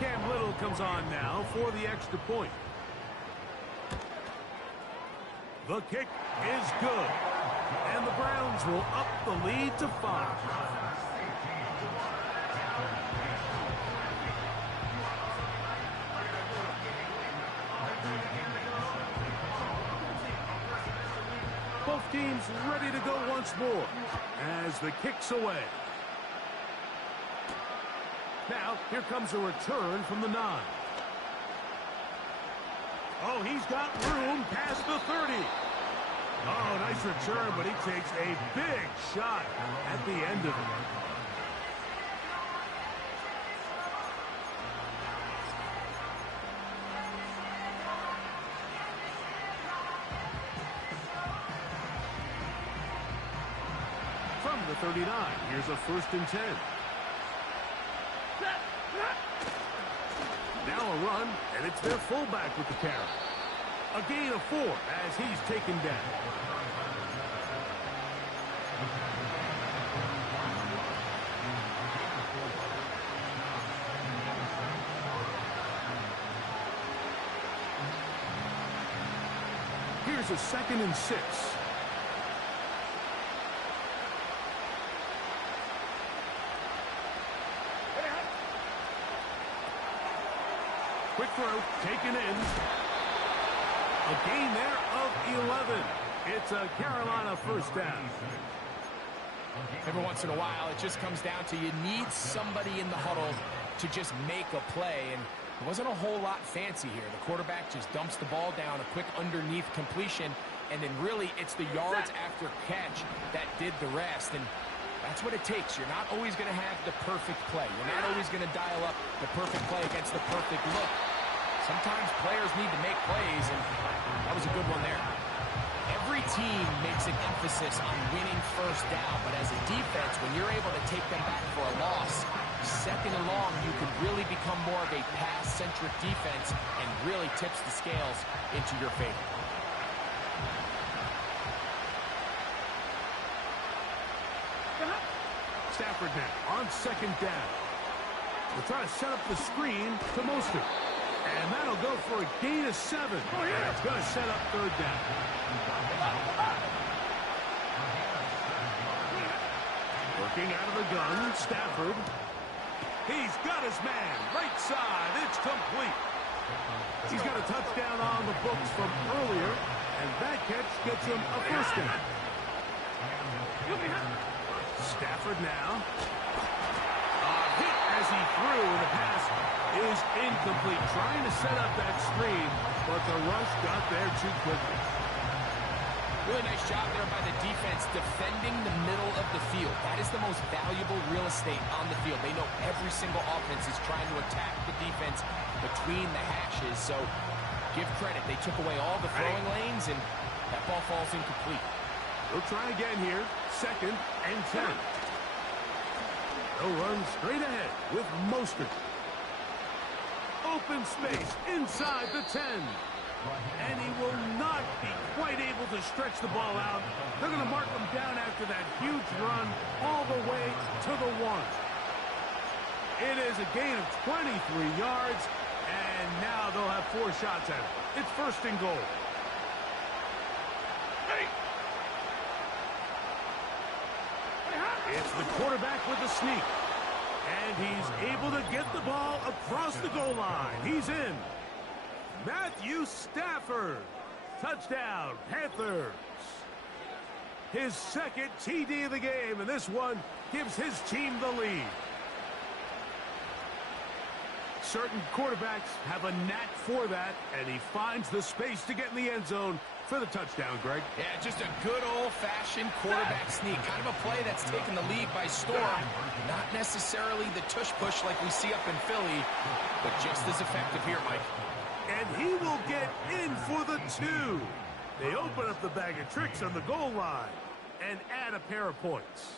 Cam Little comes on now for the extra point. The kick is good. And the Browns will up the lead to 5. Both teams ready to go once more as the kick's away. Now, here comes a return from the 9. Oh, he's got room past the 30. Oh, nice return, but he takes a big shot at the end of it. From the 39, here's a 1st and 10. Now a run, and it's their fullback with the carry. A gain of 4 as he's taken down. Here's a 2nd and 6. Quick throw, taken in. A gain there of 11. It's a Carolina 1st down. Every once in a while, it just comes down to you need somebody in the huddle to just make a play, and it wasn't a whole lot fancy here. The quarterback just dumps the ball down, a quick underneath completion, and then really it's the yards after catch that did the rest, and that's what it takes. You're not always going to have the perfect play. You're not always going to dial up the perfect play against the perfect look. Sometimes players need to make plays, and that was a good one there. Every team makes an emphasis on winning 1st down, but as a defense, when you're able to take them back for a loss, 2nd and long, you can really become more of a pass-centric defense and really tips the scales into your favor. Stafford now on 2nd down. We'll try to set up the screen to Mostert. And that'll go for a gain of 7. It's going to set up 3rd down. Working out of the gun, Stafford. He's got his man. Right side. It's complete. He's got a touchdown on the books from earlier, and that catch gets him a 1st down. Stafford now. Hit as he threw, and the pass is incomplete. Trying to set up that screen, but the rush got there too quickly. Really nice job there by the defense defending the middle of the field. That is the most valuable real estate on the field. They know every single offense is trying to attack the defense between the hashes, so give credit. They took away all the throwing lanes, and that ball falls incomplete. We'll try again here. 2nd and 10. They'll run straight ahead with Mostert. Open space inside the 10. And he will not be quite able to stretch the ball out. They're going to mark him down after that huge run all the way to the 1. It is a gain of 23 yards, and now they'll have 4 shots at it. It's 1st and goal. It's the quarterback with the sneak. And he's able to get the ball across the goal line. He's in. Matthew Stafford. Touchdown, Panthers. His 2nd TD of the game, and this one gives his team the lead. Certain quarterbacks have a knack for that, and he finds the space to get in the end zone for the touchdown, Greg. Yeah, just a good old-fashioned quarterback sneak. Kind of a play that's taken the league by storm. Not necessarily the tush-push like we see up in Philly, but just as effective here, Mike. And he will get in for the 2. They open up the bag of tricks on the goal line and add a pair of points.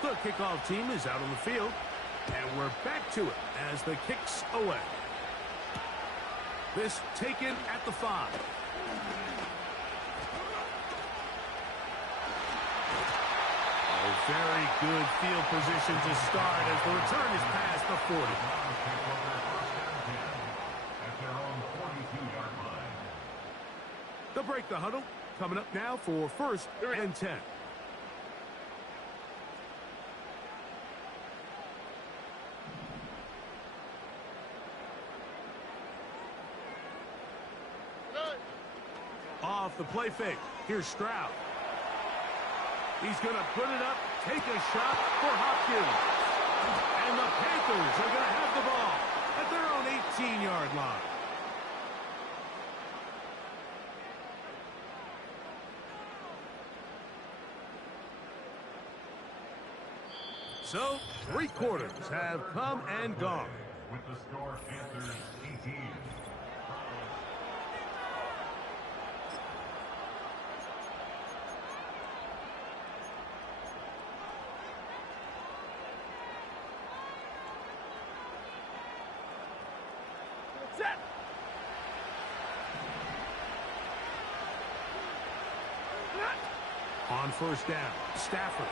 The kickoff team is out on the field, and we're back to it as the kick's away. This taken at the 5. Very good field position to start as the return is past the 40. They'll break the huddle. Coming up now for 1st and 10. Off the play fake. Here's Stroud. He's going to put it up, take a shot for Hopkins. And the Panthers are going to have the ball at their own 18-yard line. So, 3 quarters have come and gone. With the score, Panthers 18. On 1st down, Stafford.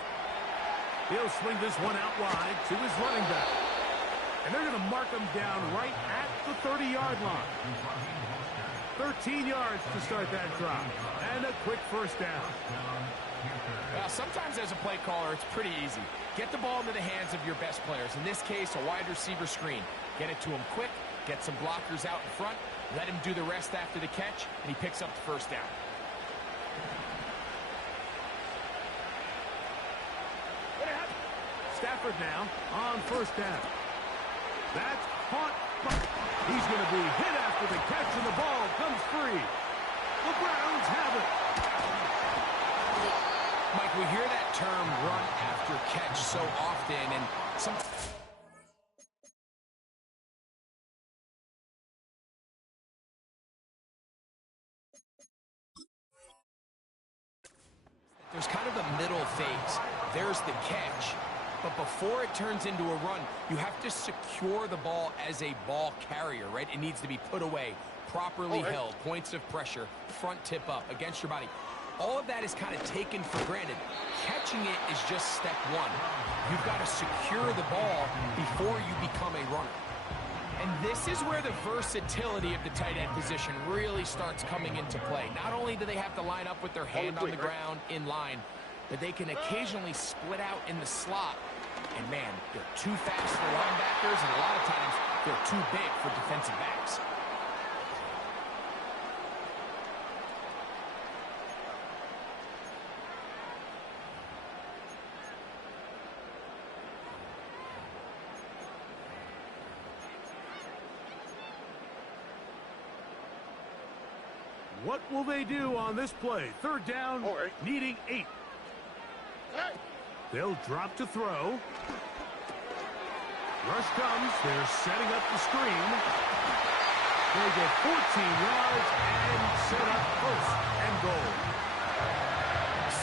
He'll swing this one out wide to his running back. And they're going to mark him down right at the 30-yard line. 13 yards to start that drive. And a quick 1st down. Well, sometimes as a play caller, it's pretty easy. Get the ball into the hands of your best players. In this case, a wide receiver screen. Get it to him quick, get some blockers out in front, let him do the rest after the catch, and he picks up the 1st down. Stafford now on 1st down. That's caught. He's going to be hit after the catch, and the ball comes free. The Browns have it. Mike, we hear that term run after catch so often, and there's kind of a middle phase. There's the catch. But before it turns into a run, you have to secure the ball as a ball carrier, right? It needs to be put away, properly held, points of pressure, front tip up against your body. All of that is kind of taken for granted. Catching it is just step one. You've got to secure the ball before you become a runner. And this is where the versatility of the tight end position really starts coming into play. Not only do they have to line up with their hand on the ground in line, but they can occasionally split out in the slot. And man, they're too fast for linebackers, and a lot of times they're too big for defensive backs. What will they do on this play? 3rd down, needing 8. They'll drop to throw. Rush comes. They're setting up the screen. They get 14 yards and set up 1st and goal.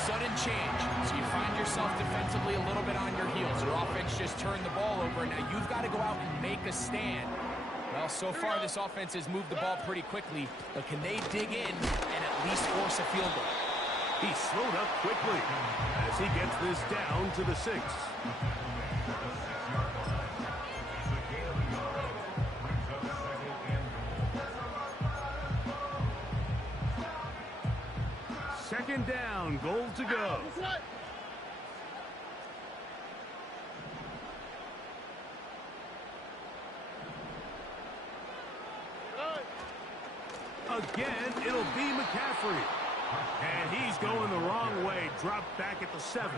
Sudden change. So you find yourself defensively a little bit on your heels. Your offense just turned the ball over. Now you've got to go out and make a stand. Well, so far this offense has moved the ball pretty quickly, but can they dig in and at least force a field goal? He's slowed up quickly as he gets this down to the 6. Second down, goal to go. Again, it'll be McCaffrey. And he's going the wrong way. Dropped back at the 7.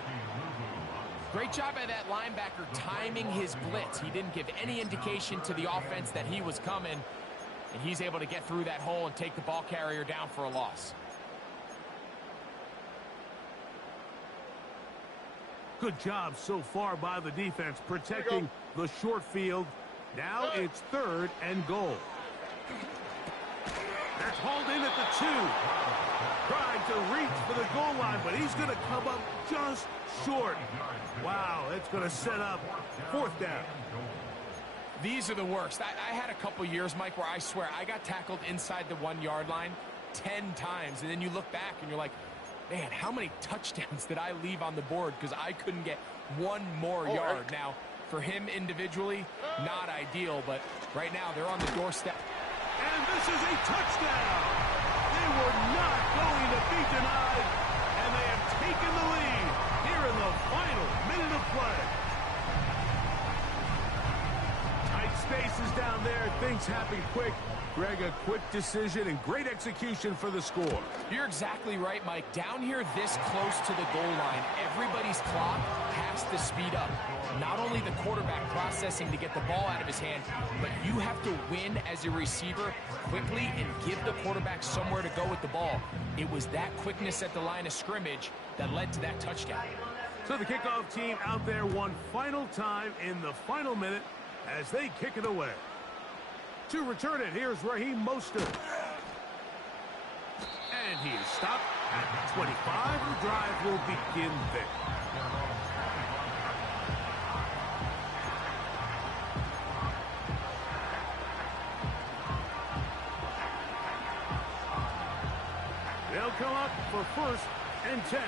Great job by that linebacker timing his blitz. He didn't give any indication to the offense that he was coming. And he's able to get through that hole and take the ball carrier down for a loss. Good job so far by the defense protecting the short field. Now it's 3rd and goal. That's hauled in at the 2. Trying to reach for the goal line, but he's going to come up just short. Wow, it's going to set up 4th down. These are the worst. I had a couple years, Mike, where I swear I got tackled inside the 1-yard line 10 times, and then you look back and you're like, Man, how many touchdowns did I leave on the board because I couldn't get one more yard? Now, for him individually, not ideal, but right now they're on the doorstep. And this is a touchdown. They were not going to be denied, and they have taken the lead here in the final minute of play. Tight spaces down there. Things happen quick. Greg, a quick decision and great execution for the score. You're exactly right, Mike. Down here this close to the goal line, everybody's clock has to speed up. Not only the quarterback processing to get the ball out of his hand, but you have to win as a receiver quickly and give the quarterback somewhere to go with the ball. It was that quickness at the line of scrimmage that led to that touchdown. So the kickoff team out there one final time in the final minute as they kick it away. To return it, here's Raheem Mostert. And he is stopped at 25. The drive will begin there. They'll come up for 1st and 10.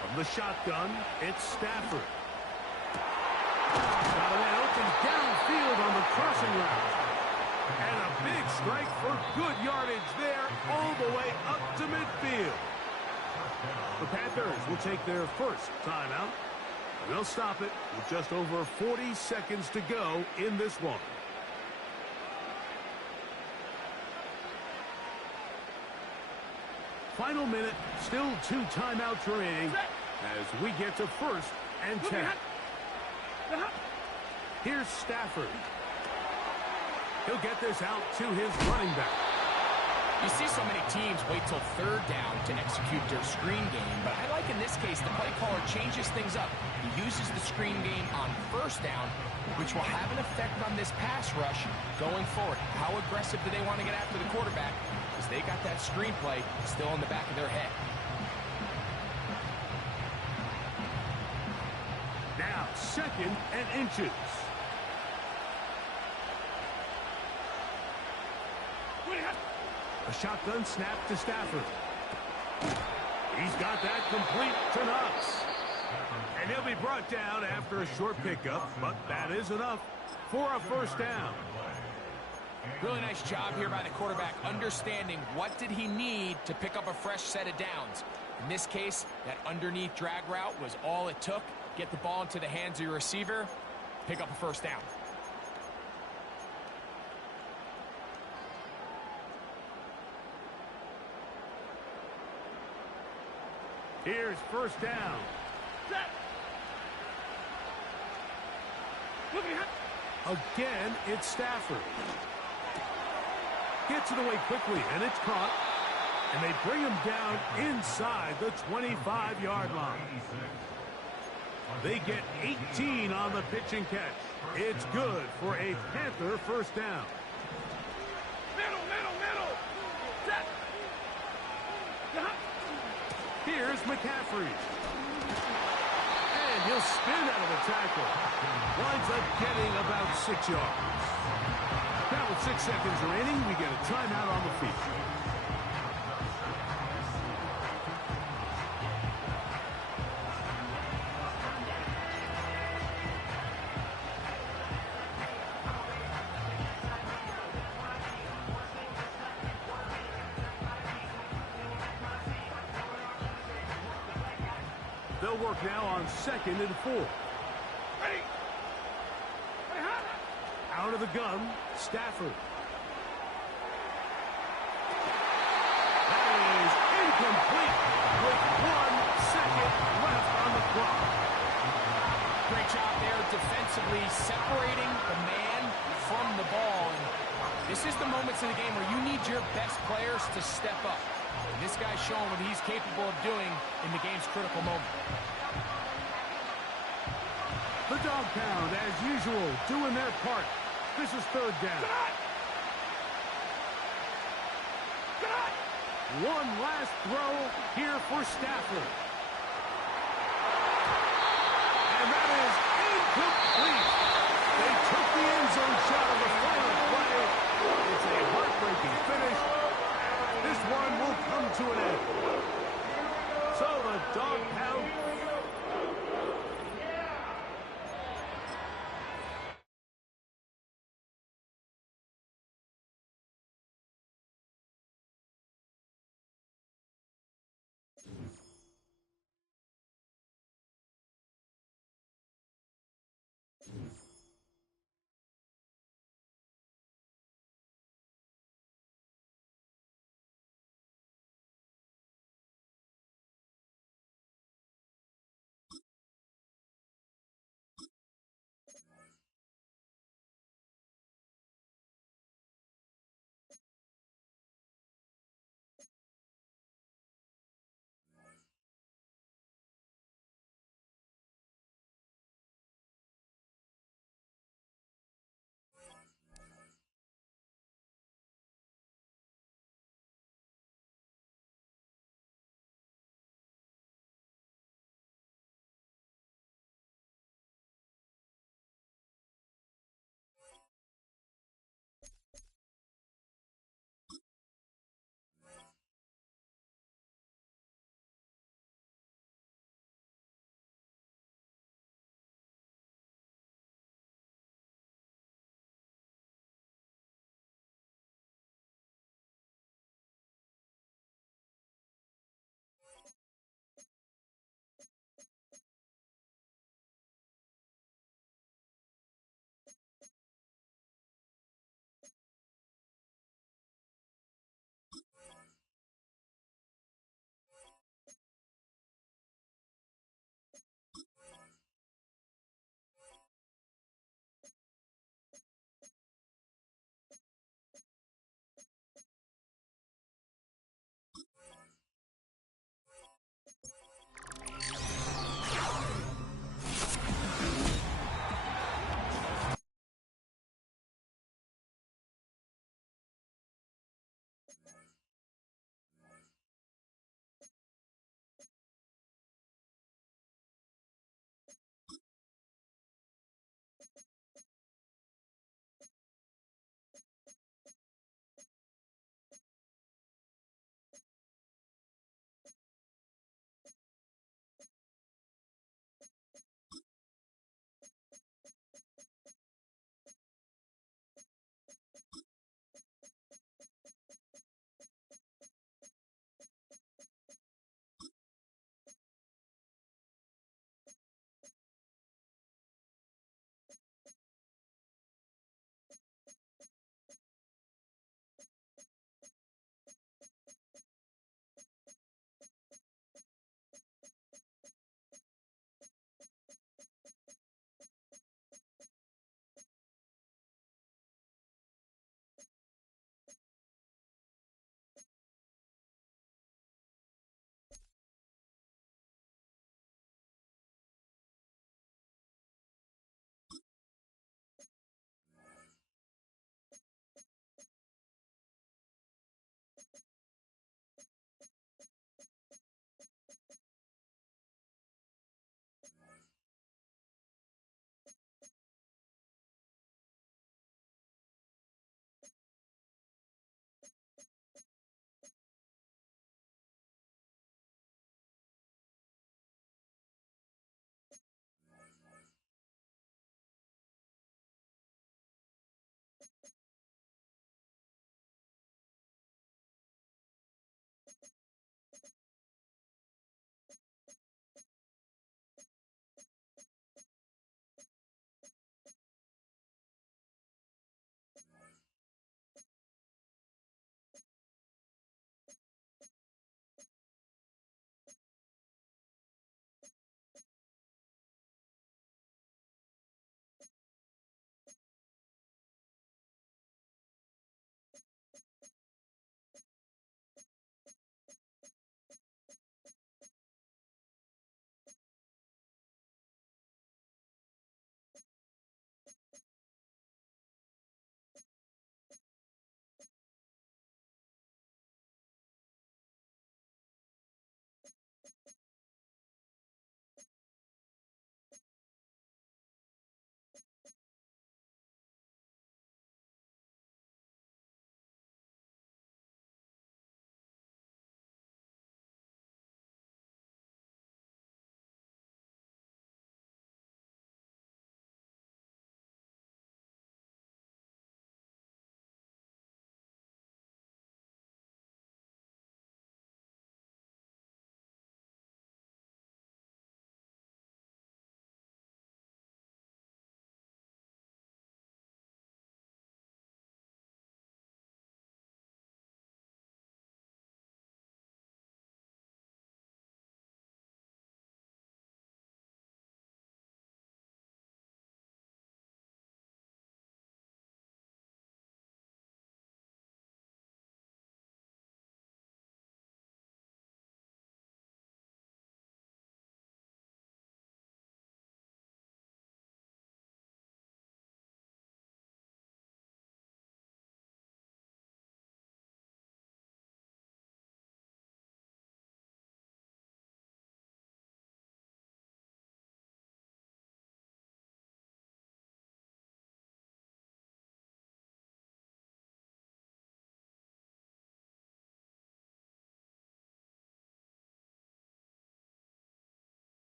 From the shotgun, it's Stafford. Got an open downfield on the crossing route. And a big strike for good yardage there all the way up to midfield. The Panthers will take their first timeout. And they'll stop it with just over 40 seconds to go in this one. Final minute, still 2 timeouts remaining as we get to 1st and 10. Here's Stafford. He'll get this out to his running back. You see so many teams wait till 3rd down to execute their screen game, but I like in this case the play caller changes things up. He uses the screen game on 1st down, which will have an effect on this pass rush going forward. How aggressive do they want to get after the quarterback? Because they got that screenplay still in the back of their head. Now 2nd and inches. A shotgun snap to Stafford. He's got that complete to Knox. And he'll be brought down after a short pickup, but that is enough for a 1st down. Really nice job here by the quarterback, understanding what did he need to pick up a fresh set of downs. In this case, that underneath drag route was all it took. Get the ball into the hands of your receiver, pick up a 1st down. Here's 1st down. Again, it's Stafford. Gets it away quickly, and it's caught. And they bring him down inside the 25-yard line. They get 18 on the pitch and catch. It's good for a Panther 1st down. Middle. Here's McCaffrey. And he'll spin out of the tackle. Winds up getting about 6 yards. Now with 6 seconds remaining, we get a timeout on the field. They'll work now on 2nd and 4. Ready. Out of the gun, Stafford. That is incomplete with 1 second left on the clock. Great job there defensively, separating the man from the ball. And this is the moments of the game where you need your best players to step up. And this guy's showing what he's capable of doing in the game's critical moment. The dog pound, as usual, doing their part. This is 3rd down. One last throw here for Stafford. And that is incomplete. long shot of the final play. It's a heartbreaking finish. This one will come to an end. So the dog pound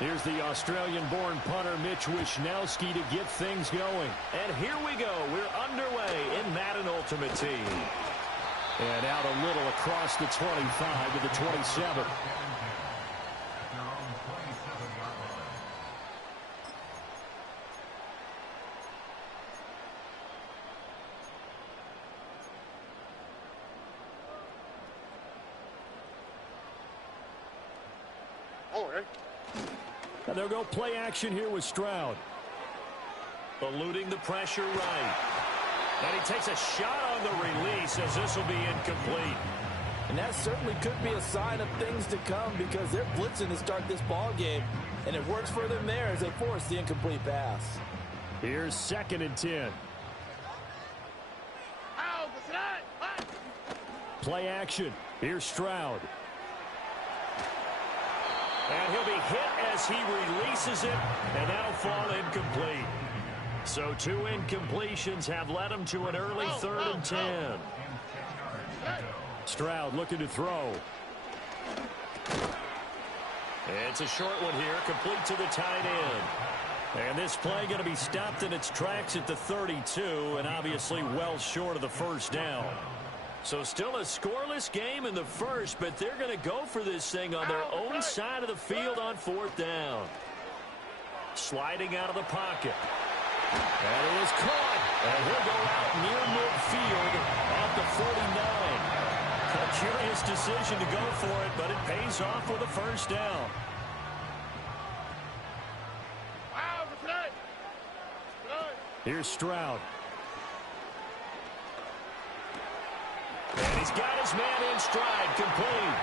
Here's the Australian-born punter Mitch Wishnowsky to get things going. And here we go. We're underway in Madden Ultimate Team. And out a little across the 25 to the 27. And they'll go play action here with Stroud. Eluding the pressure right. And he takes a shot on the release as this will be incomplete. And that certainly could be a sign of things to come because they're blitzing to start this ball game. And it works for them there as they force the incomplete pass. Here's 2nd and 10. Play action. Here's Stroud. And he'll be hit as he releases it, and that'll fall incomplete. So 2 incompletions have led him to an early 3rd and 10. Stroud looking to throw. It's a short one here, complete to the tight end. And this play going to be stopped in its tracks at the 32, and obviously well short of the first down. So still a scoreless game in the first, but they're going to go for this thing on their own side of the field on 4th down. Sliding out of the pocket. And it is caught. And he'll go out near midfield at the 49. A curious decision to go for it, but it pays off with a first down. Here's Stroud. And he's got his man in stride, complete.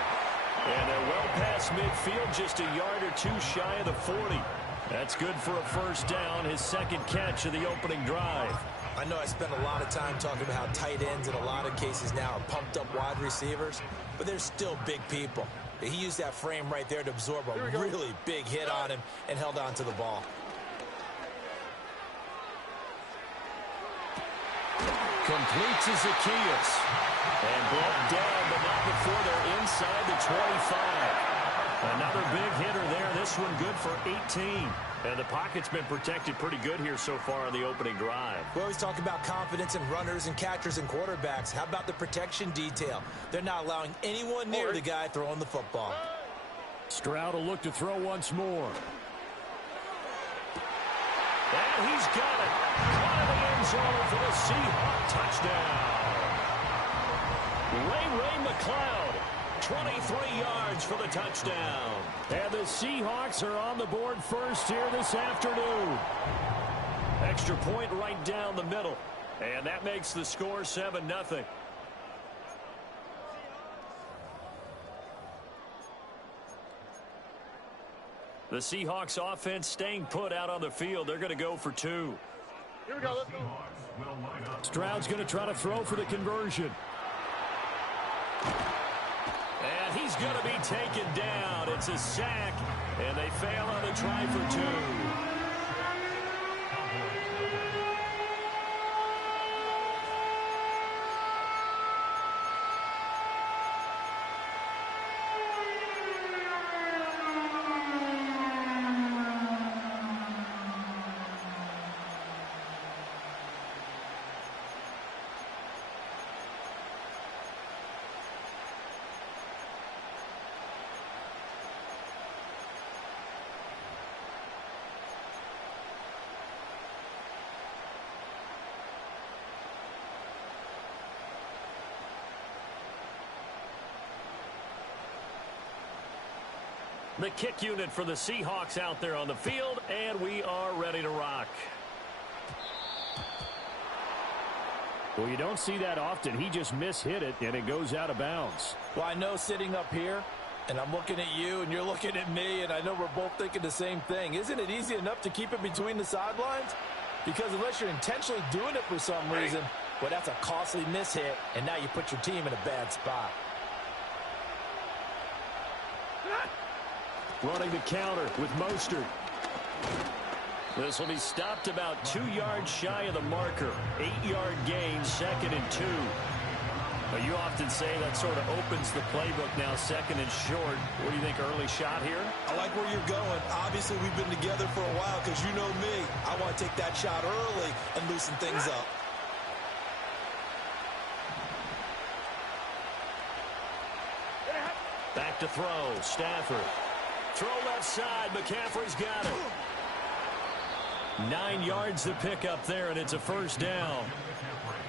And they're well past midfield, just a yard or 2 shy of the 40. That's good for a first down, his 2nd catch of the opening drive. I know I spent a lot of time talking about how tight ends in a lot of cases now are pumped up wide receivers, but they're still big people. He used that frame right there to absorb a really big hit on him and held on to the ball. Complete to Zacchaeus. And brought down, but not before they're inside the 25. Another big hitter there. This one good for 18. And the pocket's been protected pretty good here so far on the opening drive. We always talk about confidence in runners and catchers and quarterbacks. How about the protection detail? They're not allowing anyone near the guy throwing the football. Stroud will look to throw once more. And he's got it. Caught in the end zone for the Seahawks touchdown. Ray McLeod, 23 yards for the touchdown. And the Seahawks are on the board first here this afternoon. Extra point right down the middle. And that makes the score 7-0. The Seahawks offense staying put out on the field. They're going to go for 2. Here we go, let's go. Stroud's going to try to throw for the conversion. And he's going to be taken down. It's a sack, and they fail on the try for 2. The kick unit for the Seahawks out there on the field, and we are ready to rock. Well, you don't see that often. He just mishit it, and it goes out of bounds. Well, I know sitting up here, and I'm looking at you, and you're looking at me, and I know we're both thinking the same thing. Isn't it easy enough to keep it between the sidelines? Because unless you're intentionally doing it for some reason, well, that's a costly mishit, and now you put your team in a bad spot. Running the counter with Mostert. This will be stopped about 2 yards shy of the marker. 8-yard gain, 2nd and 2. Well, you often say that sort of opens the playbook now, second and short. What do you think, early shot here? I like where you're going. Obviously, we've been together for a while because you know me. I want to take that shot early and loosen things up. Back to throw. Stafford. Throw left side. McCaffrey's got it. 9 yards to pick up there, and it's a first down.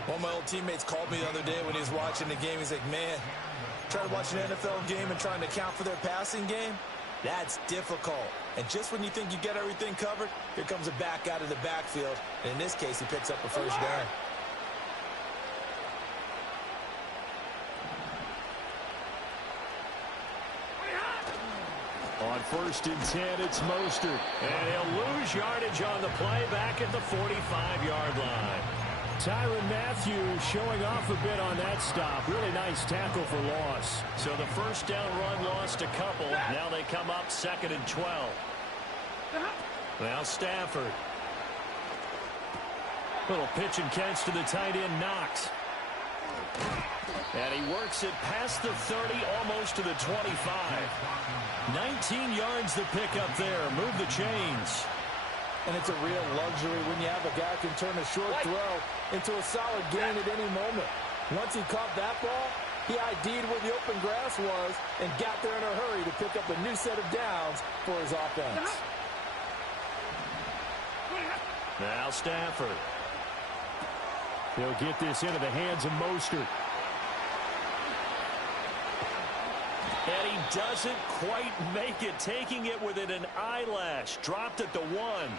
One of my old teammates called me the other day when he was watching the game. He's like, man, trying to watch an NFL game and trying to account for their passing game, that's difficult. And just when you think you get everything covered, here comes a back out of the backfield. And in this case, he picks up a first down. On 1st and 10, it's Mostert. And he'll lose yardage on the play back at the 45-yard line. Tyrann Mathieu showing off a bit on that stop. Really nice tackle for loss. So the first down run lost a couple. Now they come up 2nd and 12. Now Stafford. Little pitch and catch to the tight end, Knox. And he works it past the 30, almost to the 25. 19 yards to pick up there. Move the chains. And it's a real luxury when you have a guy who can turn a short throw into a solid gain at any moment. Once he caught that ball, he ID'd where the open grass was and got there in a hurry to pick up a new set of downs for his offense. Now Stafford. He'll get this into the hands of Mostert. And he doesn't quite make it, taking it within an eyelash. Dropped at the 1.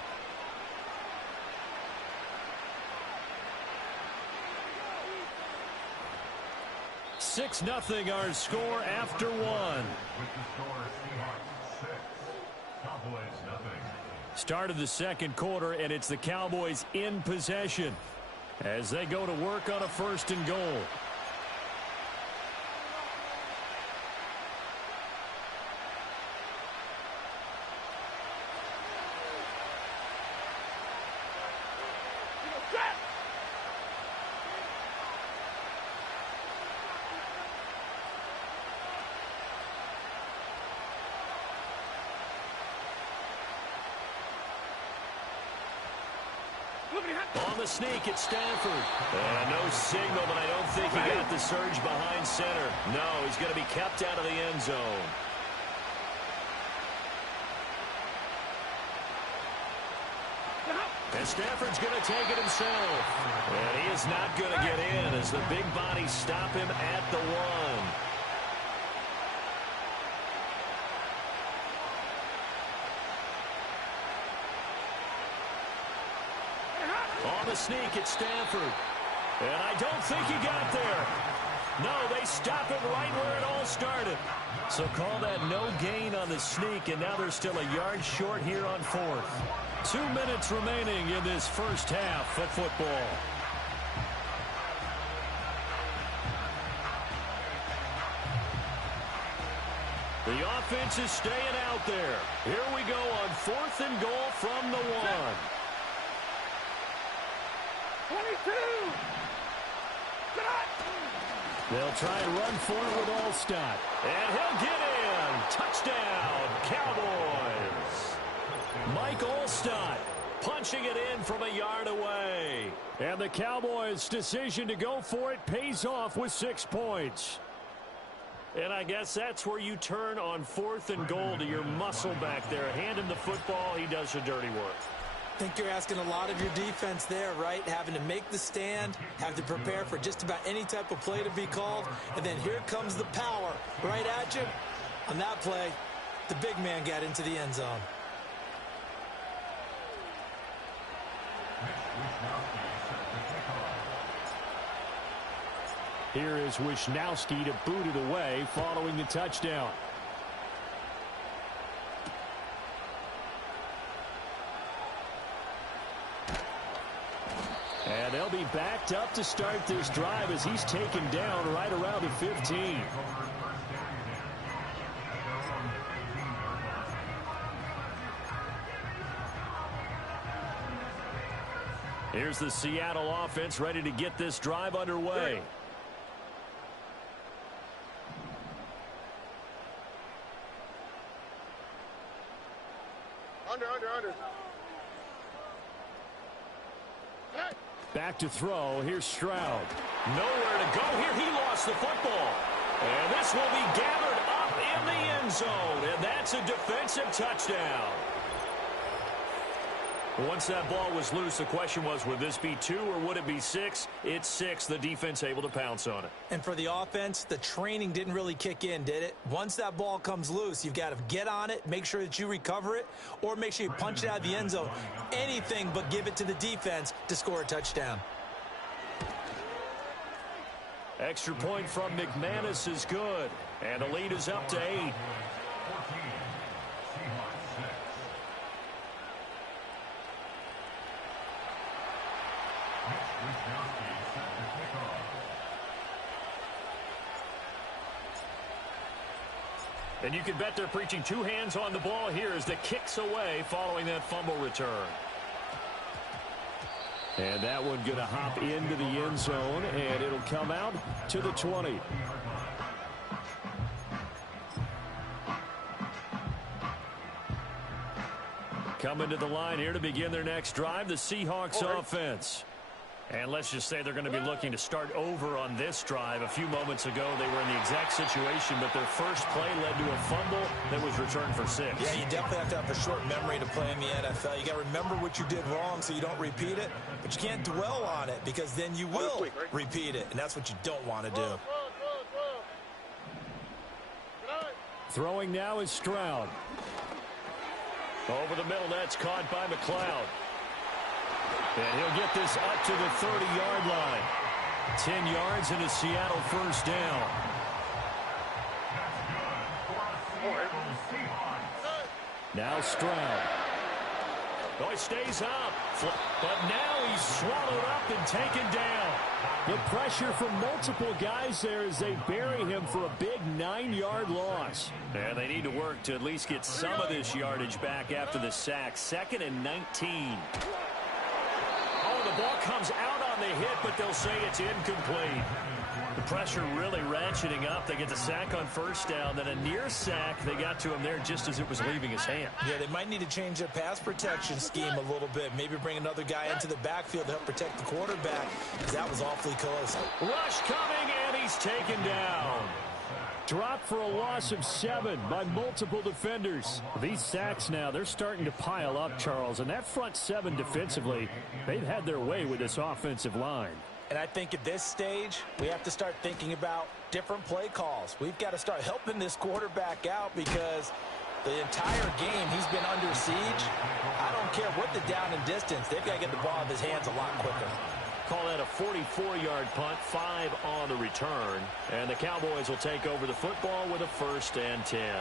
6-0 our score after 1. With the score, Seahawks 6, Cowboys 0. Start of the second quarter, and it's the Cowboys in possession as they go to work on a 1st and goal. On the sneak, it's Stafford. No signal, but I don't think he got the surge behind center. No, he's going to be kept out of the end zone. And Stafford's going to take it himself. And he is not going to get in as the big bodies stop him at the 1. On the sneak, it's Stafford. And I don't think he got there. No, they stop it right where it all started. So call that no gain on the sneak, and now they're still a yard short here on 4th. 2 minutes remaining in this first half of football. The offense is staying out there. Here we go on 4th and goal from the 1. 22! They'll try and run for it with Allstott. And he'll get in. Touchdown, Cowboys. Mike Allstott punching it in from a yard away. And the Cowboys' decision to go for it pays off with 6 points. And I guess that's where you turn on 4th and goal to your muscle back there. Hand him the football. He does the dirty work. I think you're asking a lot of your defense there, right? Having to make the stand, have to prepare for just about any type of play to be called, and then here comes the power right at you. On that play, the big man got into the end zone. Here is Wisnowski to boot it away following the touchdown. And they'll be backed up to start this drive as he's taken down right around the 15. Here's the Seattle offense ready to get this drive underway. Under. Back to throw. Here's Stroud. Nowhere to go here. He lost the football. And this will be gathered up in the end zone. And that's a defensive touchdown. Once that ball was loose, the question was, would this be 2 or would it be 6? It's 6. The defense able to pounce on it. And for the offense, the training didn't really kick in, did it? Once that ball comes loose, you've got to get on it, make sure that you recover it, or make sure you punch it out of the end zone. Anything but give it to the defense to score a touchdown. Extra point from McManus is good. And the lead is up to 8. And you can bet they're preaching 2 hands on the ball here as the kick's away following that fumble return. And that one going to hop into the end zone, and it'll come out to the 20. Coming to the line here to begin their next drive, the Seahawks offense. And let's just say they're going to be looking to start over on this drive. A few moments ago, they were in the exact situation, but their first play led to a fumble that was returned for 6. Yeah, you definitely have to have a short memory to play in the NFL. You got to remember what you did wrong so you don't repeat it, but you can't dwell on it because then you will repeat it, and that's what you don't want to do. Throwing now is Stroud. Over the middle, that's caught by McLeod. And he'll get this up to the 30-yard line. 10 yards and a Seattle first down. Now Stroud. Oh, he stays up. But now he's swallowed up and taken down. The pressure from multiple guys there as they bury him for a big 9-yard loss. And they need to work to at least get some of this yardage back after the sack. 2nd and 19. The ball comes out on the hit, but they'll say it's incomplete. The pressure really ratcheting up. They get the sack on first down, then a near sack. They got to him there just as it was leaving his hand. Yeah, they might need to change their pass protection scheme a little bit. Maybe bring another guy into the backfield to help protect the quarterback, because that was awfully close. Rush coming, and he's taken down. Dropped for a loss of 7 by multiple defenders. These sacks now, they're starting to pile up, Charles. And that front 7 defensively, they've had their way with this offensive line. And I think at this stage, we have to start thinking about different play calls. We've got to start helping this quarterback out because the entire game he's been under siege. I don't care what the down and distance. They've got to get the ball out of his hands a lot quicker. Call that a 44-yard punt, 5 on the return. And the Cowboys will take over the football with a 1st and 10.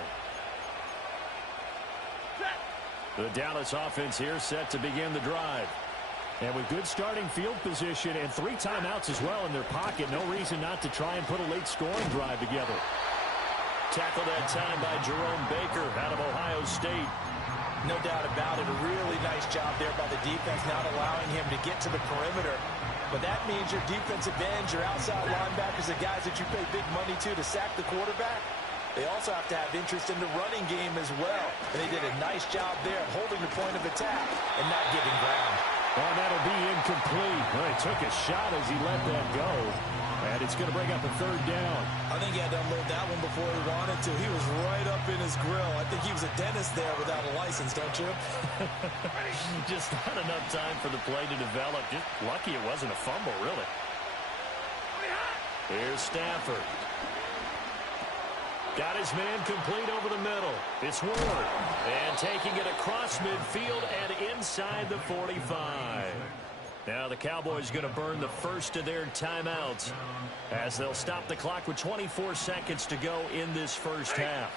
The Dallas offense here set to begin the drive. And with good starting field position and 3 timeouts as well in their pocket, no reason not to try and put a late scoring drive together. Tackled that time by Jerome Baker out of Ohio State. No doubt about it. A really nice job there by the defense, not allowing him to get to the perimeter. But that means your defensive ends, your outside linebackers, the guys that you pay big money to sack the quarterback, they also have to have interest in the running game as well. And they did a nice job there of holding the point of attack and not giving ground. Oh, that'll be incomplete. Well, he took a shot as he let that go. And it's going to bring up a 3rd down. I think he had to unload that one before he wanted to. He was right up in his grill. I think he was a dentist there without a license, don't you? Just not enough time for the play to develop. Just lucky it wasn't a fumble, really. Here's Stafford. Got his man complete over the middle. It's Ward. And taking it across midfield and inside the 45. Now the Cowboys going to burn the first of their timeouts as they'll stop the clock with 24 seconds to go in this first half.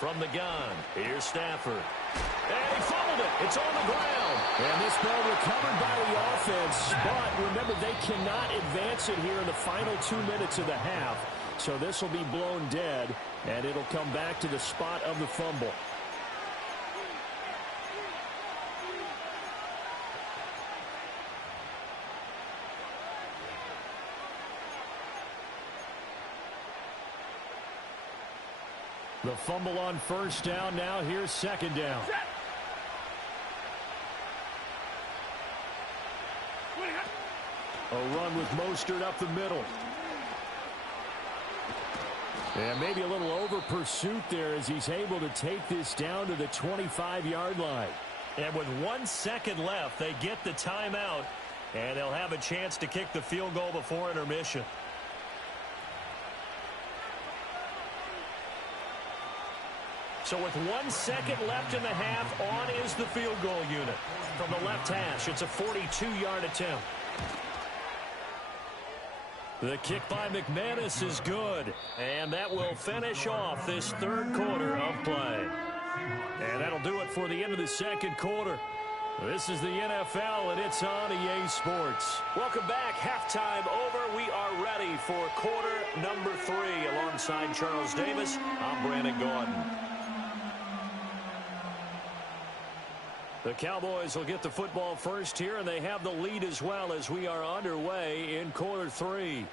From the gun, here's Stafford. And he fumbled it. It's on the ground. And this ball recovered by the offense. But remember, they cannot advance it here in the final 2 minutes of the half. So this will be blown dead, and it'll come back to the spot of the fumble. The fumble on first down. Now here's second down. A run with Mostert up the middle. And maybe a little over pursuit there as he's able to take this down to the 25-yard line. And with 1 second left, they get the timeout, and they'll have a chance to kick the field goal before intermission. So with 1 second left in the half, on is the field goal unit. From the left hash, it's a 42-yard attempt. The kick by McManus is good, and that will finish off this third quarter of play. And that'll do it for the end of the second quarter. This is the NFL, and it's on EA Sports. Welcome back. Halftime over. We are ready for quarter number 3. Alongside Charles Davis, I'm Brandon Gordon. The Cowboys will get the football first here, and they have the lead as well as we are underway in quarter 3.